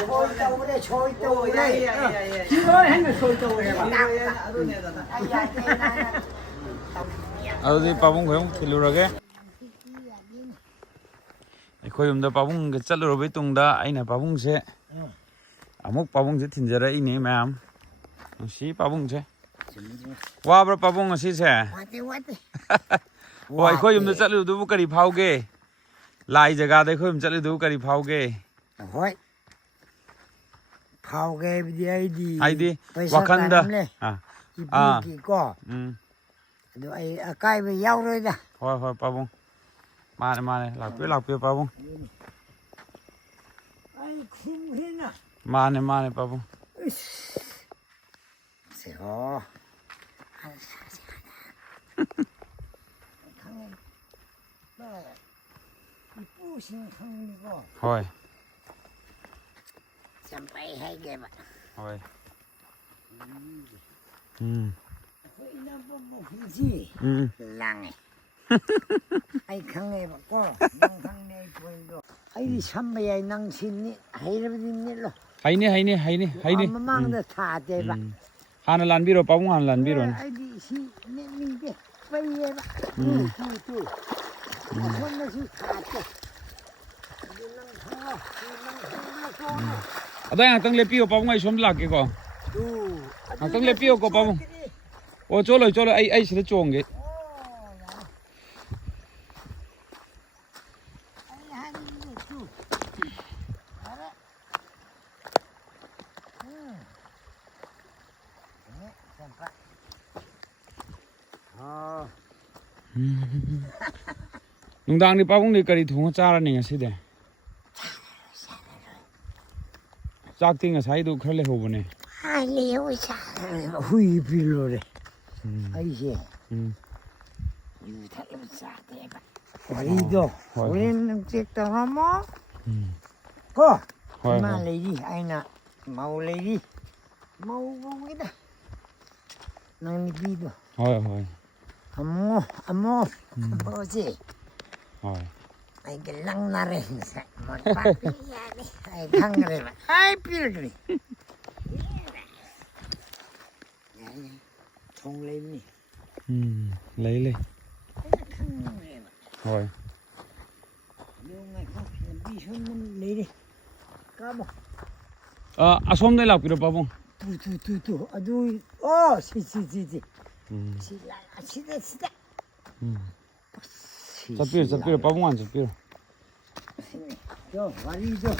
thôi tàu đây thôi tàu đây chứ thôi hay là thôi tàu này mà ai ai 어디 빠봉 고용 킬로라게 ꯑꯩꯈꯣꯏ ꯌꯨꯝꯗ ꯄꯥꯕꯨꯡꯒ ꯆꯠꯂꯨꯔꯕꯩ ꯇꯨꯡꯗ ꯑꯩꯅ ꯄꯥꯕꯨꯡꯁꯦ ꯑꯃꯨꯛ ꯄꯥꯕꯨꯡꯁꯦ ꯊꯤꯟꯖꯔꯛꯏꯅꯦ ꯃꯌꯥꯝ ꯅꯨꯡꯁꯤ ꯄꯥꯕꯨꯡꯁꯦ ꯋꯥꯕ꯭ꯔꯥ ꯄꯥꯕꯨꯡ ꯉꯁꯤꯁꯦ ꯑꯩꯈꯣꯏ ꯌꯨꯝꯗ ꯆꯠꯂꯨꯗꯨꯕꯨ ꯀꯔꯤ ꯐꯥꯎꯒꯦ ꯂꯥꯏ ꯖꯒꯥꯗ ꯑꯩꯈꯣꯏ ꯌꯨꯝ ꯆꯠꯂꯨꯗꯨꯕꯨ ꯀꯔꯤ ꯐꯥꯎꯒꯦ ꯍꯣꯏ ꯐꯥꯎꯒꯦ ꯍꯥꯏꯕꯗꯤ ꯑꯩꯗꯤ ꯍꯥꯏꯗꯤ ꯄꯩꯁꯥ ꯋꯥꯈꯟꯗ ꯇꯥꯔꯝꯂꯦ ꯏꯄꯨꯒꯤꯀꯣ ꯑꯗꯨ ꯑꯩ ꯑꯀꯥꯏꯕ ꯌꯥꯎꯔꯣꯏꯗ ꯍꯣꯏ ꯍꯣꯏ ꯄꯥꯕꯨꯡ ꯃꯥꯅꯦ ꯂꯥꯛꯄꯤꯌꯨ ꯄꯥꯕꯨꯡ ꯑꯩ ꯈꯨꯝꯈ꯭ꯔꯦꯅ ꯃꯥꯅꯦ ꯄꯥꯕꯨꯡ ꯁꯦꯍꯣ ꯈꯪꯉꯦ ꯏꯄꯨꯁꯤꯡ ꯈꯪꯅꯤꯀꯣ ꯍꯣꯏ ꯆꯝꯄꯩ ꯍꯥꯏꯒꯦꯕ ꯍꯣꯏ ꯑꯩꯈꯣꯏ ꯏꯅꯝꯕ ꯃꯈꯣꯏꯁꯤ ꯂꯥꯡꯉꯦ ꯑꯩ ꯈꯪꯉꯦꯕꯀꯣ ꯅꯪ ꯈꯪꯉꯦ ꯑꯩ ꯄꯣꯏꯟꯗꯣ ꯑꯩꯗꯤ ꯁꯝꯕ ꯌꯥꯏ ꯅꯪ ꯁꯤꯅꯤ ꯍꯩꯔꯕꯗꯤ ꯅꯤꯠꯂꯣ ꯍꯩꯅꯤ ꯃꯃꯥꯡꯗ ꯊꯥꯗꯦꯕ ꯍꯥꯟꯅ ꯂꯥꯟꯕꯤꯔꯣ ꯄꯥꯕꯨꯡ ꯍꯥꯟꯅ ꯂꯥꯟꯕꯤꯔꯣꯅꯦ ꯑꯩꯗꯤ ꯁꯤ ꯅꯤꯠꯅꯤꯡꯗꯦ ꯄꯩꯌꯦꯕ ꯃꯐꯝꯗꯁꯨ ꯊꯥꯗꯦ ꯑꯗꯨ ꯅꯪ ꯈꯪꯉꯣ ꯅꯪ ꯈꯪꯉꯣ ꯑꯗꯥꯏ ꯉꯥꯛꯇꯪ ꯂꯦꯞꯄꯤꯌꯣ ꯄꯥꯕꯨꯡ ꯑꯩ ꯁꯣꯝꯗ ꯂꯥꯛꯀꯦꯀꯣ ꯉꯥꯛꯇꯪ ꯂꯦꯞꯄꯤꯌꯣꯀꯣ ꯄꯥꯕꯨꯡ ꯑꯣ ꯆꯣꯠꯂꯣꯏ ꯑꯩ ꯁꯤꯗ ꯆꯣꯡꯒꯦ ꯅꯨꯡꯗꯥꯡꯗꯤ ꯄꯥꯕꯨꯡꯗꯤ ꯀꯔꯤ ꯊꯣꯡꯉ ꯆꯥꯔꯅꯤ ꯉꯁꯤꯗꯤ ꯆꯥꯛꯇꯤ ꯉꯁꯥꯏꯗꯨ ꯈꯔ ꯂꯩꯍꯧꯕꯅꯦ ꯍꯨꯏ ꯄꯤꯂꯣꯔꯦ ꯑꯩꯁꯦ ꯌꯨ ꯊꯛꯂꯕ ꯆꯥꯗꯦꯕ ꯋꯥꯔꯤꯗꯣ ꯍꯣꯔꯦꯟ ꯅꯪ ꯆꯦꯛ ꯇꯧꯔꯝꯃꯣ ꯀꯣ ꯏꯃꯥ ꯂꯩꯔꯤ ꯑꯩꯅ ꯃꯧ ꯂꯩꯔꯤ ꯃꯧ ꯃꯧꯒꯤꯗ ꯅꯪ ꯅꯨꯄꯤꯗꯣ ꯍꯣꯏ ꯑꯃꯣꯁꯦ ꯍꯣꯏ ꯑꯩꯒ ꯂꯪꯅꯔꯦ ꯉꯁꯥꯏ ꯃꯣꯠꯄꯥꯛꯄꯤ ꯌꯥꯔꯦ ꯑꯩ ꯈꯪꯈ꯭ꯔꯦꯕ ꯑꯩ ꯄꯤꯔꯛꯀꯅꯤ ꯌꯥꯔꯦ ꯊꯣꯡ ꯂꯩꯕꯅꯤ ꯂꯩ ꯑꯩꯅ ꯈꯪꯈ꯭ꯔꯦꯕ ꯍꯣꯏ ꯉꯥꯏꯈꯣ ꯂꯝꯕꯤ ꯁꯣꯝꯗ ꯂꯩꯔꯦ ꯀꯥꯃꯣ ꯑꯁꯣꯝꯗꯩ ꯂꯥꯛꯄꯤꯔꯣ ꯄꯥꯕꯨꯡ ꯇꯨ ꯑꯗꯨ ꯑꯣ ꯁꯤ ꯁꯤꯗ ꯆꯠꯄꯤꯔꯣ ꯄꯥꯕꯨꯡ ꯍꯥꯟꯅ ꯆꯠꯄꯤꯔꯣ ꯋꯥꯔꯤꯗꯣ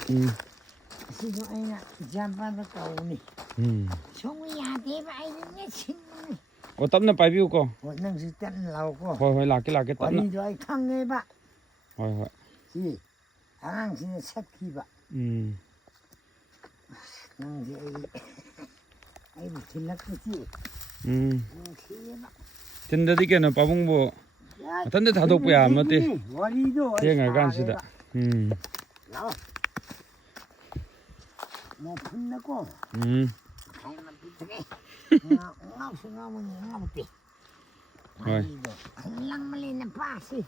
ꯑꯁꯤꯗꯣ ꯑꯩꯅ ꯏꯖꯥꯝꯄꯥꯗ ꯇꯧꯕꯅꯤ ꯁꯣꯡꯕ ꯌꯥꯗꯦꯕ ꯑꯩꯗꯤ ꯅꯦꯠꯁꯤꯡꯕꯅꯤ ꯑꯣ ꯇꯞꯅ ꯄꯥꯏꯕꯤꯌꯨꯀꯣ ꯍꯣꯏ ꯅꯪꯁꯨ ꯇꯞꯅ ꯂꯥꯛꯎꯀꯣ ꯍꯣꯏ ꯂꯥꯛꯀꯦ ꯇꯞꯅ ꯋꯥꯔꯤꯗꯣ ꯑꯩ ꯈꯪꯉꯦꯕ ꯍꯣꯏ ꯁꯤ ꯑꯉꯥꯡꯁꯤꯅ ꯁꯠꯈꯤꯕ ꯅꯪꯁꯦ ꯑꯩꯕꯨ ꯊꯤꯜꯂꯛꯄꯁꯤ ꯅꯨꯡꯁꯤꯌꯦꯕ ꯊꯤꯟꯗꯗꯤ ꯀꯩꯅꯣ ꯄꯥꯕꯨꯡꯕꯨ ꯃꯊꯟꯇ ꯊꯥꯗꯣꯛꯄ ꯌꯥꯕ ꯅꯠꯇꯦ ꯋꯥꯔꯤꯗꯣ ꯊꯦꯡꯉꯀꯥꯟꯁꯤꯗ ꯂꯥꯛꯑꯣ ꯃꯐꯝꯗꯀꯣ ꯍꯥꯏꯅ ꯄꯤꯊꯛꯑꯦ ꯉꯥꯎꯁꯨ ꯉꯥꯎꯕꯅꯤ ꯉꯥꯎꯗꯦ ꯋꯥꯔꯤꯗꯣ ꯂꯪꯃꯜꯂꯦꯅ ꯄꯥꯁꯤ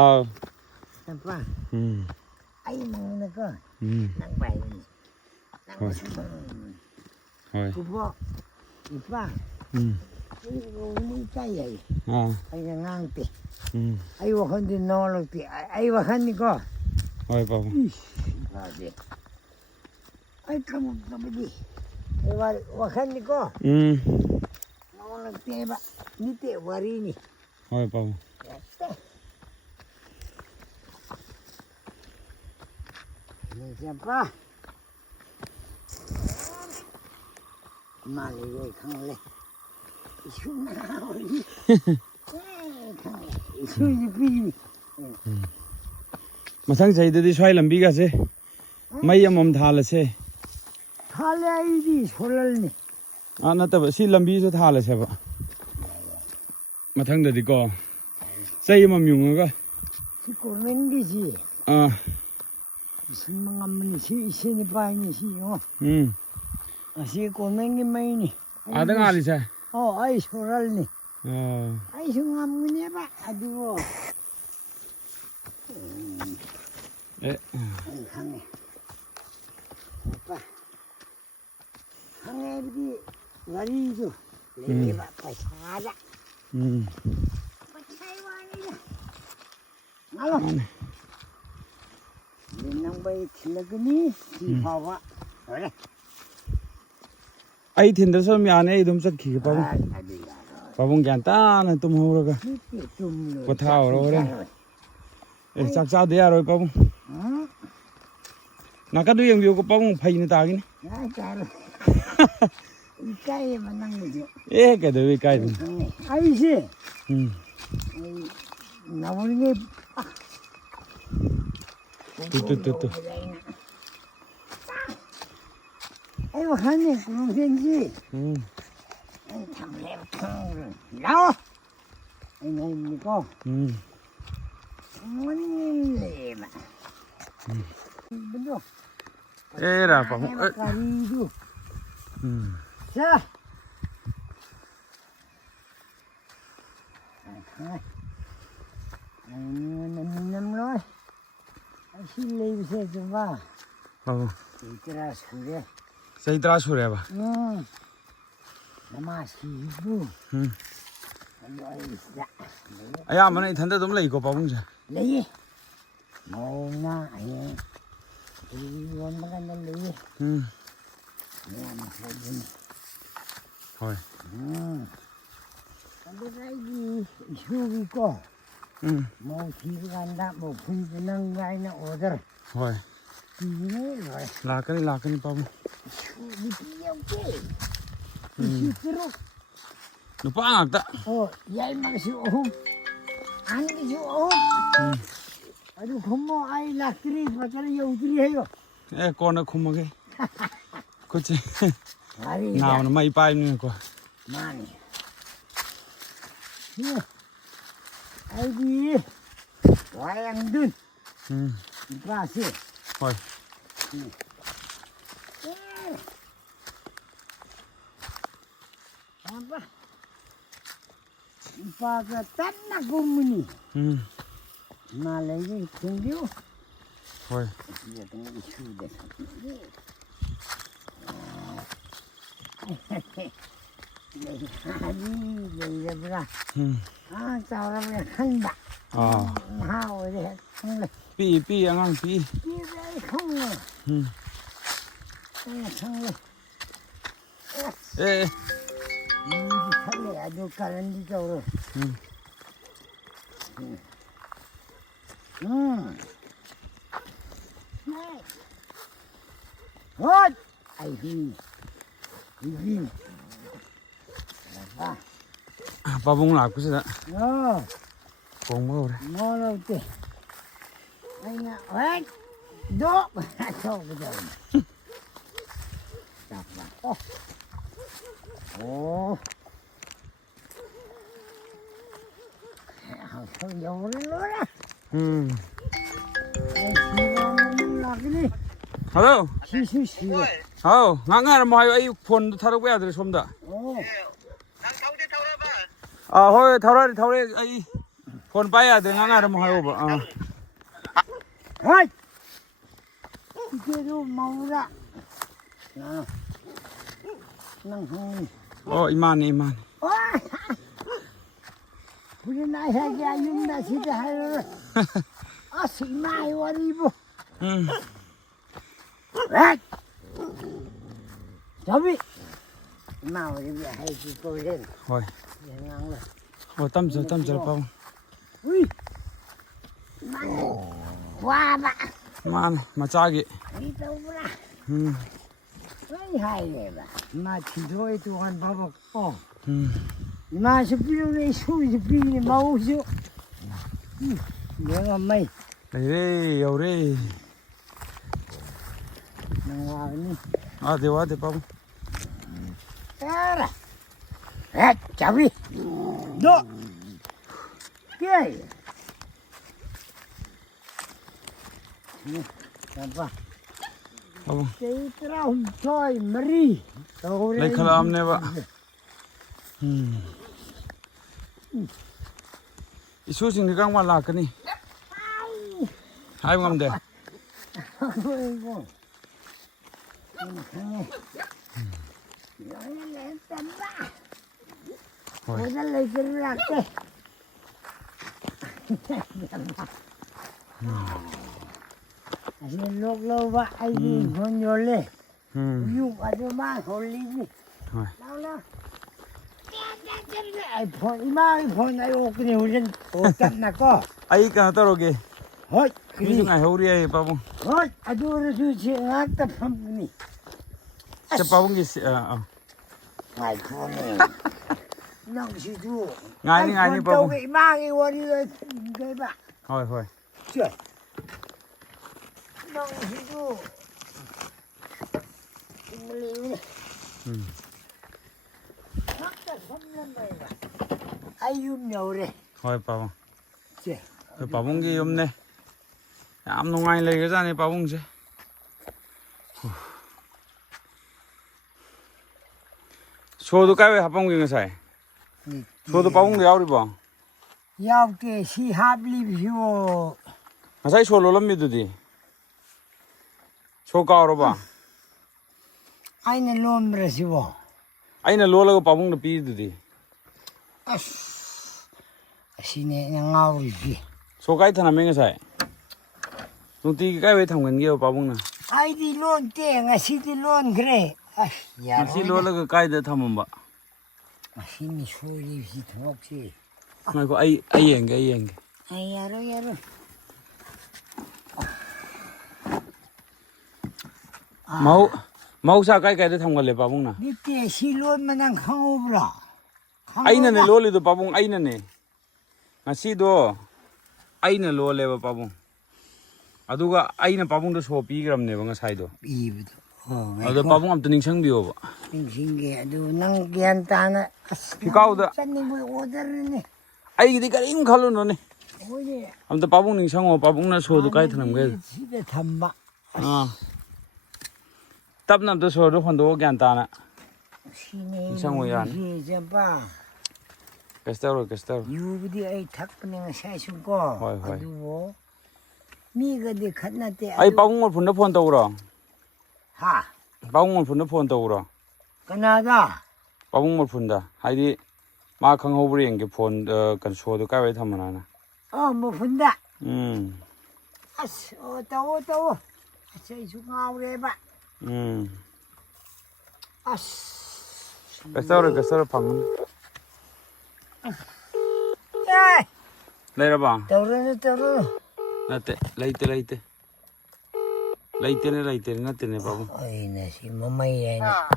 ꯑꯥꯎ ꯅꯄꯥ ꯑꯩ ꯃꯉꯣꯟꯗꯀꯣ ꯅꯪ ꯄꯥꯏꯕꯅꯤ ꯅꯪ ꯍꯣꯏ ꯄꯨꯕꯣꯛ ꯏꯄꯥ ꯑꯩ ꯏꯀꯥꯏ ꯌꯥꯏ ꯑꯩꯅ ꯉꯥꯡꯇꯦ ꯑꯩ ꯋꯥꯈꯜꯗꯤ ꯅꯣꯂꯛꯇꯦ ꯑꯩ ꯋꯥꯈꯜꯅꯤꯀꯣ ꯍꯣꯏ ꯄꯥꯕꯨꯡ ꯏꯄꯥꯁꯦ ꯑꯩ ꯈꯪꯗꯕꯗꯤ ꯋꯥꯈꯜꯅꯤꯀꯣ ꯅꯣꯂꯛꯇꯦꯕ ꯅꯠꯇꯦ ꯋꯥꯔꯤꯅꯤ ꯍꯣꯏ ꯄꯥꯕꯨꯡ ꯆꯝꯄꯥ ꯏꯃꯥ ꯂꯩꯌꯦ ꯈꯪꯂꯦ ꯏꯁꯨꯅ ꯑꯣꯏꯅꯤ ꯈꯪꯉꯦ ꯏꯁꯨꯁꯤ ꯄꯤꯅꯤ ꯃꯊꯪ ꯆꯍꯤꯗꯗꯤ ꯁ꯭ꯋꯥꯏ ꯂꯝꯕꯤꯒꯁꯦ ꯃꯩ ꯑꯃꯃꯝ ꯊꯥꯜꯂꯁꯦ ꯊꯥꯜꯂꯦ ꯑꯩꯗꯤ ꯁꯣꯜꯍꯜꯅꯤ ꯅꯠꯇꯕ ꯁꯤ ꯂꯝꯕꯤꯁꯨ ꯊꯥꯜꯂꯁꯦꯕ ꯃꯊꯪꯗꯗꯤꯀꯣ ꯆꯩ ꯑꯃꯃꯝ ꯌꯨꯡꯉꯒ ꯁꯤ ꯒꯣꯔꯃꯦꯟꯒꯤꯁꯤ ꯁꯤꯟꯕ ꯉꯝꯕꯅꯤ ꯁꯤ ꯏꯁꯤꯡ ꯄꯥꯏꯅꯤ ꯁꯤ ꯌꯦꯡꯉꯣ ꯑꯁꯤ ꯒꯣꯔꯃꯦꯟꯒꯤ ꯃꯩꯅꯤ ꯑꯥꯗ ꯉꯥꯜꯂꯤꯁꯦ ꯑꯩ ꯁꯣꯔꯜꯅꯤ ꯑꯩꯁꯨ ꯉꯝꯒꯅꯦꯕ ꯑꯗꯨꯕꯨ ꯑꯩ ꯈꯪꯉꯦ ꯈꯪꯉꯦ ꯍꯥꯏꯕꯗꯤ ꯋꯥꯔꯤꯗꯨ ꯂꯩꯌꯦꯕ ꯄꯩꯁꯥꯗ ꯄꯩꯁꯥꯒꯤ ꯋꯥꯅꯤꯗ ꯉꯥꯂꯣ ꯅꯪꯕ ꯑꯩ ꯊꯤꯜꯂꯛꯀꯅꯤ ꯁꯤ ꯐꯥꯎꯕ ꯂꯣꯏꯔꯦ ꯑꯩ ꯊꯤꯟꯗ꯭ꯔꯁꯨ ꯑꯗꯨꯝ ꯌꯥꯅꯤ ꯑꯩ ꯑꯗꯨꯝ ꯆꯠꯈꯤꯒꯦ ꯄꯥꯕꯨꯡ ꯄꯥꯕꯨꯡ ꯒ꯭ꯌꯥꯟ ꯇꯥꯅ ꯇꯨꯝꯍꯧꯔꯒ ꯄꯣꯊꯥꯍꯧꯔꯣ ꯍꯣꯔꯦꯟ ꯆꯥꯛ ꯆꯥꯗ ꯌꯥꯔꯣꯏ ꯄꯥꯕꯨꯡ 나가도 영비오고 빠봉 파이는 따기네. 아, 짜로. 이까이만 남기죠. 예, 그래도 왜 까이? 아이씨. 음. 나오는 게. 또. 아이고, 하네, 동생지. 탐레부터 나와. 아이, 나입니까? 뭔일이마. 뭐죠? 에라, 빠봉. 가리도. 자. 아니면 남로. 실내 비세 좀 봐. 이들아 소래. Say tra sure ba. 나마시부. Aya mana ithanda dum lei ko pabung ja. lấy mona ai đi con bắt anh lấy nè mà thôi đi Thôi. anh biết cái gì chưa đi co mau chỉ ăn đã một phi cái năng gai nó order Thôi. gì nữa rồi La cái ni pabung. đi tiêu cái đi tiêu Nu pa ngak ta. vậy mà cái ôm ăn cái ôm aduh kamu ai laktri pacar yaudri ayo E ko na khumage. Ko che. hari Nào nó mai pai ni ko. mani ai đi wayang dun pasti Thôi. apa pakai tanah kumuni Malay tinggiu Thôi. dia tengah isu deh jadi berah tahu orang kan tak hao deh kan le Pi angang pi. dia dah không le không le E. kan le ada kalan di jauh Hot! Ay, hindi. Pabung la ko sa. No, Kong mo re. no, no, te. Ay nga, wait! Do! Ito, ito. Tapa. Oh. Ang yaw rin lora. Ay, siwa naman laki ni. Hello. Siwa. Hao, ngang mo hayo ay phone tharok ya dre somda. Oh. 난 서울에 타오라봐. Hoi thawre ai phone pa ya de ngang mo hayo ba. Hoi! Ikiru maura. Na. Nang hong. Oh, iman. Puri na hagi ayun na sida hayo. Si mai waribo. Right. Tapi. Mau waribo hay si ko rin. Thôi. Yan ngang la. Oh, tâm giờ pabung. Ui. Wa ba. Man, machagi. Ito bra. Ay hay ba. Ma chidoy tuhan babak ko. Ma sepiu ni su sepiu ni mau su. Dia ngamai. Re, yo re. Nang ni. De pabung. Era. Cabi. Do. Ke. Ni. Apa? Pabung. Cái trâu thôi mari. Lai khala amne ba. Isu sing ni kang ma la ka ni. Hai ngam de. Ôi nó lấy cái rạc đây. Anh lúc lâu vậy anh đi con nhớ lên. Dùng ở chỗ ba con lý gì. Thôi. Đâu. iPhone này ok nhiều lên. Ô cắt nè co. Ai ka taro ge. Hoi. 미주 ngaihꯧ리 빠봉. ꯍꯣꯏ ꯑꯗꯨ ꯑꯣꯏꯔꯁꯨ ꯁꯤ ꯉꯥꯛꯇ ꯐꯝꯕꯅꯤ 저 빠봉기 ꯉꯥꯏꯈꯣꯅꯦ ꯅꯪꯁꯤꯁꯨ ꯉꯥꯏꯅꯤ ꯉꯥꯏꯅꯤ ꯄꯥꯕꯨꯡ. ꯇꯧꯒꯦ ꯏꯃꯥꯒꯤ ꯋꯥꯔꯤꯗ ꯊꯤꯟꯒꯦꯕ ꯍꯣꯏ ꯍꯣꯏ. ꯆꯦ ꯅꯪꯁꯤꯁꯨ ꯊꯤꯟꯕ ꯉꯥꯛꯇ ꯐꯝꯂꯝꯃꯦꯕ ꯑꯩ ꯌꯨꯝ ꯌꯧꯔꯦ ꯍꯣꯏ 빠봉. ꯆꯦ 빠봉기 ꯌꯨꯝꯅꯦ. ꯌꯥꯝ ꯅꯨꯡꯉꯥꯏ ꯂꯩꯒ꯭ꯔꯖꯥꯠꯅꯤ 빠봉ꯁꯦ. 소도 까왜 합방기 ngасai? 소도 빠봉도 야우리보? ꯌꯥꯎꯗꯦ ꯁꯤ ꯍꯥꯞꯂꯤꯕꯁꯤꯕꯨ ngасai 소 롤럼미두디. 소 까오로봐. ꯑꯩꯅ ꯂꯣꯟꯕ꯭ꯔꯁꯤꯕꯣ 아이나 롤라고 빠봉도 삐두디. ꯑꯁ ꯑꯁꯤꯅꯦ ꯑꯩꯅ ꯉꯥꯎꯔꯤꯁꯤ 소 까이타나 맹ngасai. ꯅꯨꯡꯇꯤꯒꯤ ꯀꯥꯏꯋꯥꯏ ꯊꯝꯒꯟꯒꯦꯕ ꯄꯥꯕꯨꯡꯅ? ꯑꯩꯗꯤ ꯂꯣꯟꯗꯦ ꯉꯁꯤꯗꯤ ꯂꯣꯟꯈ꯭ꯔꯦ ꯑꯁ ꯉꯁꯤ ꯌꯥꯔꯣꯏꯗ ꯂꯣꯜꯂꯒ ꯀꯥꯏꯗ ꯊꯝꯃꯝꯕ? ꯉꯁꯤꯅꯤ ꯁꯣꯏꯔꯤꯕꯁꯤ ꯊꯕꯛꯁꯤ ꯉꯥꯏꯈꯣ ꯑꯩ ꯌꯦꯡꯒꯦ ꯑꯩ ꯌꯥꯔꯣꯏ ꯃꯍꯧꯁꯥ ꯀꯥꯏꯗ ꯊꯝꯒꯜꯂꯦ ꯄꯥꯕꯨꯡꯅ? ꯅꯠꯇꯦ ꯁꯤ ꯂꯣꯟꯕ ꯅꯪ ꯈꯪꯍꯧꯕ꯭ꯔꯥ? ꯑꯩꯅꯅꯦ ꯂꯣꯜꯂꯤꯗꯣ ꯄꯥꯕꯨꯡ, ꯑꯩꯅꯅꯦ. ꯉꯁꯤꯗꯣ ꯑꯩꯅ ꯂꯣꯜꯂꯦꯕ ꯄꯥꯕꯨꯡ. ꯑꯗꯨꯒ ꯑꯩꯅ ꯄꯥꯕꯨꯡꯗ ꯁꯣ ꯄꯤꯈ꯭ꯔꯕꯅꯦꯕ ꯉꯁꯥꯏꯗꯣ. ꯏꯕꯗꯣ ꯑꯗꯣ ꯄꯥꯕꯨꯡ ꯑꯝꯇ ꯅꯤꯡꯁꯤꯡꯕꯤꯌꯣꯕ. ꯅꯤꯡꯁꯤꯡꯒꯦ ꯑꯗꯨ ꯅꯪ ꯒ꯭ꯌꯥꯟ ꯇꯥꯅ ꯑꯁ ꯐꯤꯀꯥꯎꯗ ꯆꯠꯅꯤꯡꯕ ꯑꯣꯗꯔꯅꯤ ꯑꯩꯒꯤꯗꯤ ꯀꯔꯤꯝ ꯈꯜꯂꯨꯅꯨꯅꯦ. ꯍꯣꯏꯅꯦ ꯑꯝꯇ ꯄꯥꯕꯨꯡ ꯅꯤꯡꯁꯤꯡꯉꯣ, ꯄꯥꯕꯨꯡꯅ ꯁꯣꯗꯣ ꯀꯥꯏ ꯊꯅꯝꯒꯦ? ꯁꯤꯗ ꯊꯝꯕ ꯇꯞꯅ ꯑꯝꯇ ꯁꯣꯗꯣ ꯍꯣꯟꯗꯣꯛꯑꯣ ꯒ꯭ꯌꯥꯟ ꯇꯥꯅ. ꯁꯤꯅꯦ ꯅꯤꯡꯁꯤꯡꯉꯣ ꯌꯥꯅꯤ. ꯆꯦꯄꯥ ꯀꯩꯁꯨ ꯇꯧꯔꯣꯏ. ꯌꯨꯕꯨꯗꯤ ꯑꯩ ꯊꯛꯄꯅꯦ ꯉꯁꯥꯏꯁꯨ ꯀꯣ. ꯍꯣꯏ. ꯑꯗꯨꯕꯨ ꯃꯤꯒꯗꯤ ꯈꯠꯅꯗꯦ. ꯑꯩ ꯄꯥꯕꯨꯡ ꯃꯣꯔꯐꯨꯟꯗ ꯐꯣꯟ ꯇꯧꯕ꯭ꯔꯣ? ꯍꯥ? ꯄꯥꯕꯨꯡ ꯃꯣꯔꯐꯨꯟꯗ ꯐꯣꯟ ꯇꯧꯕ꯭ꯔꯣ? ꯀꯅꯥꯗ? ꯄꯥꯕꯨꯡ ꯃꯣꯔꯐꯨꯟꯗ. ꯍꯥꯏꯗꯤ ꯃꯥ ꯈꯪꯍꯧꯕ꯭ꯔꯥ ꯌꯦꯡꯒꯦ ꯐꯣꯟ ꯁꯣꯗꯣ ꯀꯥꯏꯋꯥꯏ ꯊꯝꯕꯅꯣꯅ. ꯃꯐꯨꯟꯗ. ꯑꯁ ꯇꯧꯋꯣ. ꯑꯁ ꯑꯩꯁꯨ ꯉꯥꯎꯔꯦꯕ. ꯑꯁ. ꯀꯩꯁꯨ ꯇꯧꯔꯣꯏ ꯐꯪꯒꯅꯤ. ꯂꯩꯔꯕ? ꯇꯧꯔꯨꯅꯨ. ꯅꯠꯇꯦ, ꯂꯩꯇꯦ. ꯅꯠꯇꯦꯅꯦ ꯄꯥꯕꯨꯡ. ꯑꯩꯅ ꯁꯤ ꯃꯃꯩ ꯍꯥꯏꯅ.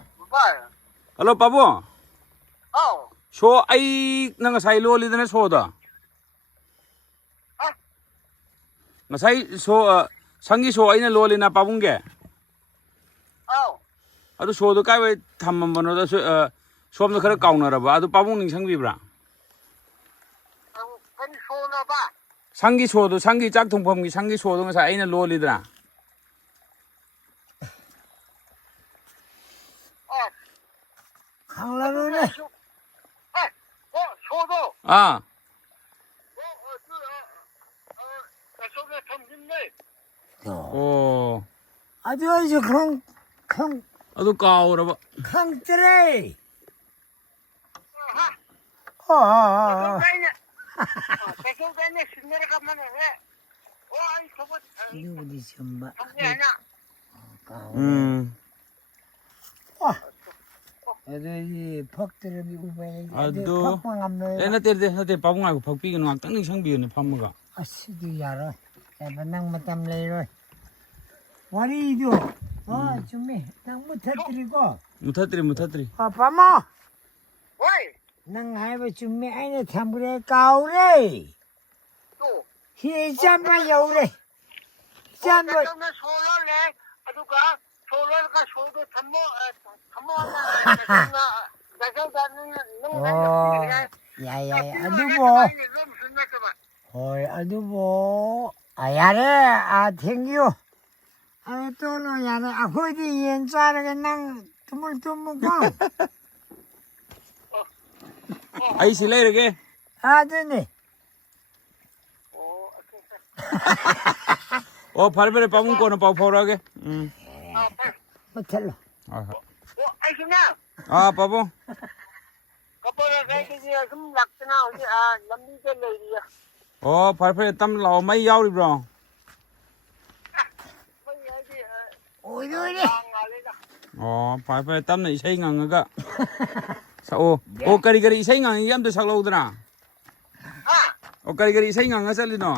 ꯍꯜꯂꯣ ꯄꯥꯕꯨꯡ. ꯑꯧ. ꯁꯣ ꯑꯩꯅ ꯉꯁꯥꯏ ꯂꯣꯜꯂꯤꯗꯅ ꯁꯣꯗꯣ. ꯉꯁꯥ이 상기 소 아이는 로리나 빠bun게. ꯑꯧ. 아도 소도 까왜 탐만번호다 소음도 그래 까우나라봐. 아도 빠bun 상비브라. ꯀꯔꯤ ꯁꯣꯅꯣꯕ? 상기 소도 상기 짝퉁범기 상기 소도 ngasa 아이는 로리더라. 강라루네. 소도. 아. 속에 던진네. 오. 아주 강 아도 까오라봐. 강트레이. 배송되네. 신내려 가면 해. 아니 저거. 누구디 좀 봐. 애들이 퍽들을 미고 아도. 나때 빠bun하고 퍽비기는 막 땅ning 상비는 파무가. 아시도 야라. 배반낭 마담 레이로. 와리도. 좀이 낭 못터뜨리고. 못터뜨리. 빠마. 어이. 낭 하이버 좀이 아이네 탐브레 까오레. 또. 히 잠바 여우레. 잠바. 소로네. 아두가 소로가 소도 담모 야야 아두보. 헐 아두보. 야래 땡큐. 또는 야래 거기 연자르게 낭 뚜물뚜물고. 아이 실례르게. 되네. 발베레 빠bun 거는 빠포라게. 못할로. 아, 빠bun. 그거를 그게 좀 낙지나 어디 남미게 내리야. 발베레 땀 나오 마이 야우리브라. 오이도이네. 발베레 땀나 이사이 강가가. 까리까리 이사이 강이 얌도 살라오더라. 까리까리 이사이 강가 살리노.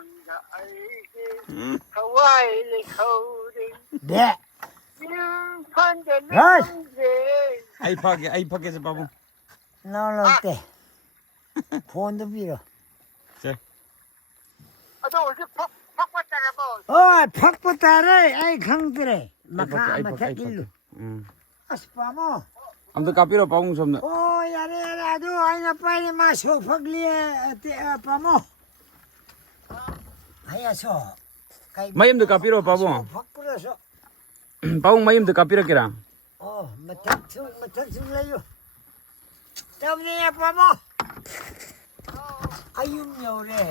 ꯅꯉꯣꯟꯗ ꯑꯩꯒꯤ ꯊꯋꯥꯏ ꯂꯩꯍꯧꯔꯦ ꯗꯦ ꯏꯝꯐꯥꯜꯗ ꯍꯩ! ꯂꯩꯔꯝꯗ꯭ꯔꯦ ꯑꯩ ꯐꯒꯦꯁꯦ ꯄꯥꯕꯨꯡ ꯅꯪ ꯂꯧꯇꯦ ꯐꯣꯟꯗꯣ ꯄꯤꯔꯣ ꯁꯦ ꯑꯗꯣ ꯍꯧꯖꯤꯛ ꯐꯛꯄ ꯇꯥꯔꯕꯣ ꯍꯣꯏ ꯐꯛꯄ ꯇꯥꯔꯦ ꯑꯩ ꯈꯪꯗ꯭ꯔꯦ ꯑꯩ ꯃꯈꯥ ꯐꯛꯀꯦ ꯑꯩ ꯃꯊꯛ ꯐꯛꯀꯦ ꯏꯜꯂꯨ ꯎꯝ ꯑꯁ ꯄꯥꯝꯃꯣ ꯑꯝꯇ ꯀꯥꯞꯄꯤꯔꯣ ꯄꯥꯕꯨꯡ ꯁꯣꯝꯗ ꯑꯣ ꯌꯥꯔꯦ ꯌꯥꯔꯦ ꯑꯗꯨ ꯑꯩꯅ ꯄꯥꯏꯔꯦ ꯃꯥ ꯁꯣ ꯐꯛꯂꯤ ꯄꯥꯝꯃꯣ ꯍꯩꯌꯥꯁꯣ ꯃꯌꯨꯝꯗ ꯀꯥꯞꯄꯤꯔꯣ ꯄꯥꯕꯨꯡ ꯐꯛꯄꯨꯔꯁꯨ ꯄꯥꯕꯨꯡ ꯃꯌꯨꯝꯗ ꯀꯥꯞꯄꯤꯔꯛꯀꯦꯔꯥ ꯑꯣ ꯃꯊꯛꯁꯨ ꯂꯩꯌꯨ ꯇꯧꯅꯤ ꯄꯥꯝꯃꯣ ꯑꯌꯨꯝ ꯌꯧꯔꯦ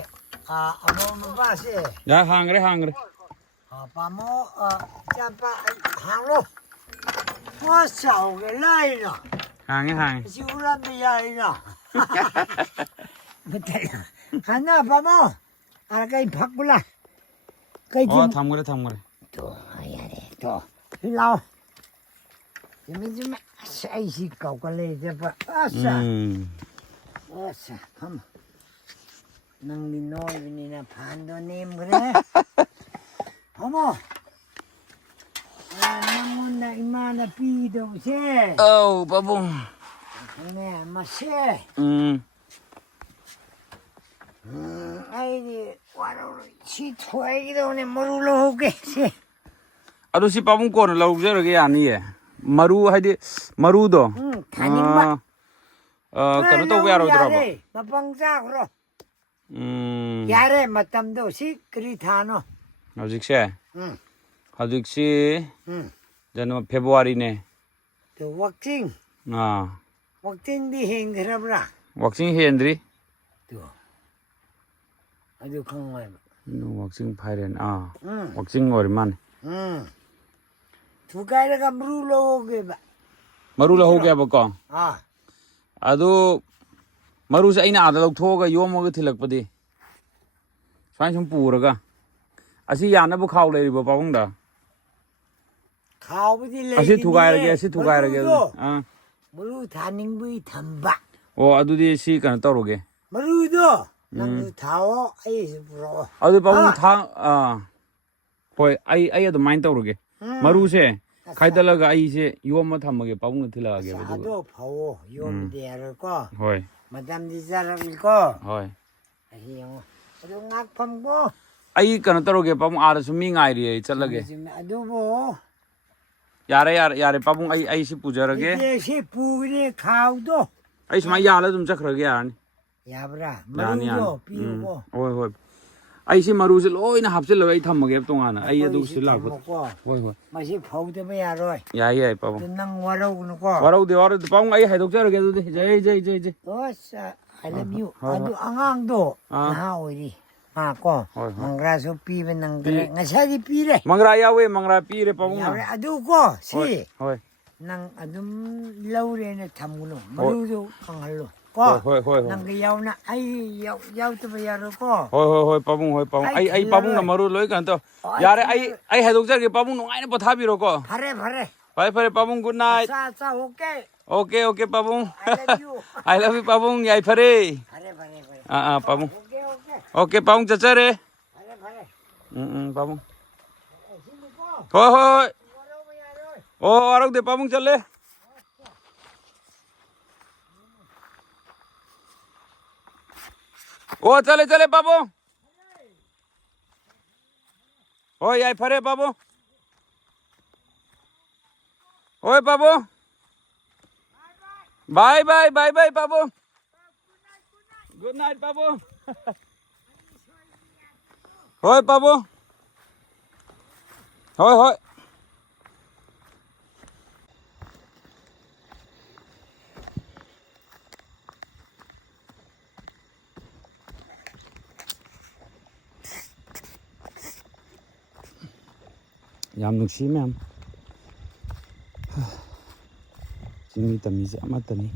ꯑꯃꯣꯝ ꯃꯄꯥꯁꯦ ꯌꯥ ꯍꯥꯡꯈ꯭ꯔꯦ ꯄꯥꯝꯃꯣ ꯆꯥꯄ ꯍꯥꯡꯂꯣ ꯃꯣꯏ ꯆꯥꯎꯒꯦ ꯂꯥꯏꯅ ꯍꯥꯡꯉꯦ ꯑꯁꯤ ꯍꯨꯔꯥꯟꯕ ꯌꯥꯏꯅ ꯍꯥꯟꯅ ꯄꯥꯝꯃꯣ ꯀꯩ ꯐꯛꯄꯨꯂꯥ ꯀꯩ ꯑꯣ ꯊꯝꯈ꯭ꯔꯦ ꯇꯣ ꯌꯥꯔꯦ ꯇꯣ ꯂꯥꯛꯑꯣ ꯆꯨꯝꯃꯦ ꯑꯁ ꯑꯩꯁꯤ ꯀꯥꯎꯒꯠꯂꯦ ꯆꯠꯄ ꯑꯁ ꯐꯝ ꯅꯪꯗꯤ ꯅꯣꯏꯕꯅꯤꯅ ꯐꯥꯟꯗꯣ ꯅꯦꯝꯈ꯭ꯔꯦ ꯐꯝꯃꯣ ꯅꯪꯉꯣꯟꯗ ꯏꯃꯥꯅ ꯄꯤꯗꯧꯁꯦ ꯑꯧ ꯄꯥꯕꯨꯡ ꯃꯁꯦ ꯎꯝ ꯑꯩꯗꯤ ꯋꯥꯔꯧꯔꯣꯏ ꯁꯤ ꯊꯣꯏꯒꯗꯧꯅꯦ ꯃꯔꯨ ꯂꯧꯍꯧꯒꯦ ꯁꯤ ꯑꯗꯨ ꯁꯤ ꯄꯥꯕꯨꯡ ꯀꯣꯟꯅ ꯂꯧꯖꯔꯒꯦ ꯌꯥꯅꯤꯌꯦ ꯃꯔꯨ ꯍꯥꯏꯗꯤ ꯃꯔꯨꯗꯣ ꯊꯥꯅꯤꯡꯕ ꯀꯩꯅꯣ ꯇꯧꯕ ꯌꯥꯔꯣꯏꯗ꯭ꯔꯕ ꯌꯥꯔꯦ ꯃꯄꯪ ꯆꯥꯈ꯭ꯔꯣ ꯎꯝ ꯌꯥꯔꯦ ꯃꯇꯝꯗꯣ ꯁꯤ ꯀꯔꯤ ꯊꯥꯅꯣ ꯍꯧꯖꯤꯛꯁꯦ ꯎꯝ ꯍꯧꯖꯤꯛꯁꯤ ꯎꯝ ꯐꯦꯕꯋꯥꯔꯤꯅꯦ ꯋꯥꯛꯆꯤꯡ ꯋꯥꯛꯆꯤꯡꯗꯤ ꯍꯦꯟꯈ꯭ꯔꯕ꯭ꯔꯥ ꯋꯥꯛꯆꯤꯡ ꯍꯦꯟꯗ꯭ꯔꯤ ꯑꯗꯨ ꯈꯪꯉꯣꯏꯕ ꯋꯥꯛꯆꯤꯡ ꯐꯥꯏꯔꯦꯟ ꯎꯝ ꯋꯥꯛꯆꯤꯡ ꯑꯣꯏꯔ ꯃꯥꯅꯤ ꯊꯨꯒꯥꯏꯔꯒ ꯃꯔꯨ ꯂꯧꯍꯧꯒꯦꯕ ꯃꯔꯨ ꯂꯧꯍꯧꯒꯦꯕꯀꯣ ꯑꯥ ꯑꯗꯨ ꯃꯔꯨꯁꯦ ꯑꯩꯅ ꯑꯥꯗ ꯂꯧꯊꯣꯛꯑꯒ ꯌꯣꯝꯃꯒ ꯊꯤꯜꯂꯛꯄꯗꯤ ꯁꯨꯃꯥꯏꯅ ꯁꯨꯝ ꯄꯨꯔꯒ ꯑꯁꯤ ꯌꯥꯅꯕ ꯈꯥꯎ ꯂꯩꯔꯤꯕ ꯄꯥꯕꯨꯡꯗ ꯈꯥꯎꯕꯗꯤ ꯑꯁꯤ ꯂꯩꯒꯅꯤꯌꯦ ꯊꯨꯒꯥꯏꯔꯒꯦ ꯃꯔꯨꯗꯣ ꯑꯗꯨꯗꯤ ꯃꯔꯨ ꯊꯥꯅꯤꯡꯕꯒꯤ ꯊꯝꯕ ꯑꯣ ꯑꯗꯨꯗꯤ ꯁꯤ ꯀꯩꯅꯣ ꯇꯧꯔꯒꯦ ꯃꯔꯨꯗꯣ ꯅꯪꯁꯨ ꯊꯥꯎꯑꯣ ꯑꯩꯁꯨ ꯄꯨꯔꯛꯑꯣ ꯑꯗꯨ ꯄꯥꯕꯨꯡ ꯍꯣꯏ ꯑꯩ ꯑꯗꯨꯃꯥꯏꯅ ꯇꯧꯔꯒꯦ ꯃꯔꯨꯁꯦ ꯈꯥꯏꯗꯠꯂꯒ ꯑꯩꯁꯦ ꯌꯣꯝꯃ ꯊꯝꯃꯒꯦ ꯄꯥꯕꯨꯡꯅ ꯊꯤꯜꯂꯛꯑꯒꯦꯕ ꯑꯗꯨꯒ ꯑꯗꯣ ꯐꯧꯑꯣ ꯌꯣꯝꯕꯗꯤ ꯌꯥꯔꯣꯏꯀꯣ ꯍꯣꯏ ꯃꯇꯝꯗꯤ ꯆꯥꯔꯛꯏꯀꯣ ꯍꯣꯏ ꯑꯁꯤ ꯌꯦꯡꯉꯣ ꯑꯗꯨ ꯉꯥꯛꯐꯝꯀꯣ ꯑꯩ ꯀꯩꯅꯣ ꯇꯧꯔꯒꯦ ꯄꯥꯕꯨꯡ ꯑꯥꯗꯁꯨ ꯃꯤ ꯉꯥꯏꯔꯤ ꯑꯩ ꯆꯠꯂꯒꯦ ꯆꯨꯝꯃꯦ ꯑꯗꯨꯕꯨ ꯌꯥꯔꯦ ꯄꯥꯕꯨꯡ ꯑꯩ ꯁꯤ ꯄꯨꯖꯔꯒꯦ ꯁꯤ ꯄꯨꯒꯅꯤ ꯈꯥꯎꯗꯣ ꯑꯩ ꯁꯨꯃꯥꯏꯅ ꯌꯥꯜꯂ ꯑꯗꯨꯝ ꯆꯠꯈ꯭ꯔꯒꯦ ꯌꯥꯔꯅꯤ ꯌꯥꯕ꯭ꯔꯥ ꯌꯥꯅꯤ ꯃꯔꯨꯗꯣ ꯄꯤꯌꯨꯀꯣ ꯍꯣꯏ ꯑꯩ ꯁꯤ ꯃꯔꯨꯁꯦ ꯂꯣꯏꯅ ꯍꯥꯞꯆꯤꯜꯂꯒ ꯑꯩ ꯊꯝꯃꯒꯦꯕ ꯇꯣꯉꯥꯟꯅ ꯑꯩ ꯑꯗꯨ ꯑꯩꯈꯣꯏꯁꯤ ꯁꯤ ꯂꯥꯛꯄ ꯊꯝꯃꯣꯀꯣ ꯍꯣꯏ ꯃꯁꯤ ꯐꯧꯗꯕ ꯌꯥꯔꯣꯏ ꯌꯥꯏ ꯑꯗꯨ ꯄꯥꯕꯨꯡ ꯅꯪ ꯋꯥꯔꯧꯒꯅꯨꯀꯣ ꯋꯥꯔꯧꯗꯦ ꯄꯥꯕꯨꯡ ꯑꯩ ꯍꯥꯏꯗꯣꯛꯆꯔꯒꯦ ꯑꯗꯨꯗꯤ ꯖꯩ ꯑꯁ ꯑꯥꯏ ꯂꯚ ꯌꯨ ꯍꯣꯏ ꯑꯗꯨ ꯑꯉꯥꯡꯗꯣ ꯑꯥ ꯅꯍꯥ ꯑꯣꯏꯔꯤ ꯀꯣ ꯍꯣꯏ ꯃꯪꯒ꯭ꯔꯥꯁꯨ ꯄꯤꯕ ꯅꯪꯗ꯭ꯔꯦ ꯉꯁꯥꯏꯗꯤ ꯄꯤꯔꯦ ꯃꯪꯒ꯭ꯔꯥ ꯌꯥꯎꯋꯦ ꯃꯪꯒ꯭ꯔꯥ ꯄꯤꯔꯦ ꯄꯥꯕꯨꯡꯅ ꯌꯥꯎꯔꯦ ꯑꯗꯨ ꯀꯣ ꯁꯤ ꯍꯣꯏ ꯅꯪ ꯑꯗꯨꯝ ꯂꯧꯔꯦꯅ ꯊꯝꯒꯅꯨ ꯍꯣꯏ ꯃꯔꯨꯗꯨ ꯐꯪꯍꯜꯂꯨ ꯀꯣ ꯍꯣꯏ ꯅꯪꯒ ꯌꯥꯎꯅ ꯑꯩ ꯌꯥꯎꯗꯕ ꯌꯥꯔꯣꯏꯀꯣ ꯍꯣꯏ ꯄꯥꯕꯨꯡ ꯑꯩ ꯄꯥꯕꯨꯡꯅ ꯃꯔꯨ ꯂꯣꯏ ꯀꯩꯅꯣ ꯇꯧ ꯌꯥꯔꯦ ꯑꯩ ꯍꯥꯏꯗꯣꯛꯆꯔꯒꯦ ꯄꯥꯕꯨꯡ ꯅꯨꯡꯉꯥꯏꯅ ꯄꯣꯊꯥꯕꯤꯔꯣꯀꯣ ꯐꯔꯦ ꯐꯔꯦ ꯄꯥꯕꯨꯡ ꯒꯨꯗ ꯅꯥꯏꯠ ꯑꯆꯥ ꯑꯣꯀꯦ ꯑꯣꯀꯦ ꯄꯥꯕꯨꯡ I love you I love you ꯄꯥꯕꯨꯡ ꯌꯥꯏꯐꯔꯦ ꯐꯔꯦ ꯄꯥꯕꯨꯡ ꯑꯣꯀꯦ ꯑꯣꯀꯦ ꯄꯥꯕꯨꯡ ꯆꯠꯆꯔꯦ ꯐꯔꯦ ꯄꯥꯕꯨꯡ ꯁꯤꯅꯤꯀꯣ ꯍꯣꯏ ꯋꯥꯔꯧꯕ ꯌꯥꯔꯣꯏ ꯋꯥꯔꯧꯗꯦ ꯄꯥꯕꯨꯡ ꯆꯠꯂꯦ ꯆꯠꯂꯦ ꯄꯥꯕꯨꯡ ꯍꯣꯏ ꯌꯥꯏꯐꯔꯦ ꯄꯥꯕꯨꯡ ꯍꯣꯏ ꯄꯥꯕꯨꯡ ꯕꯥꯏ ꯄꯥꯕꯨꯡ ꯒꯨꯗ ꯅꯥꯏꯠ ꯄꯥꯕꯨꯡ ꯍꯣꯏ ꯄꯥꯕꯨꯡ ꯍꯣꯏ ꯌꯥꯝ ꯅꯨꯡꯁꯤ ꯃꯌꯥꯝ ꯆꯤꯡꯒꯤ ꯇꯝꯕꯤꯁꯦ ꯑꯃꯠꯇꯅꯤ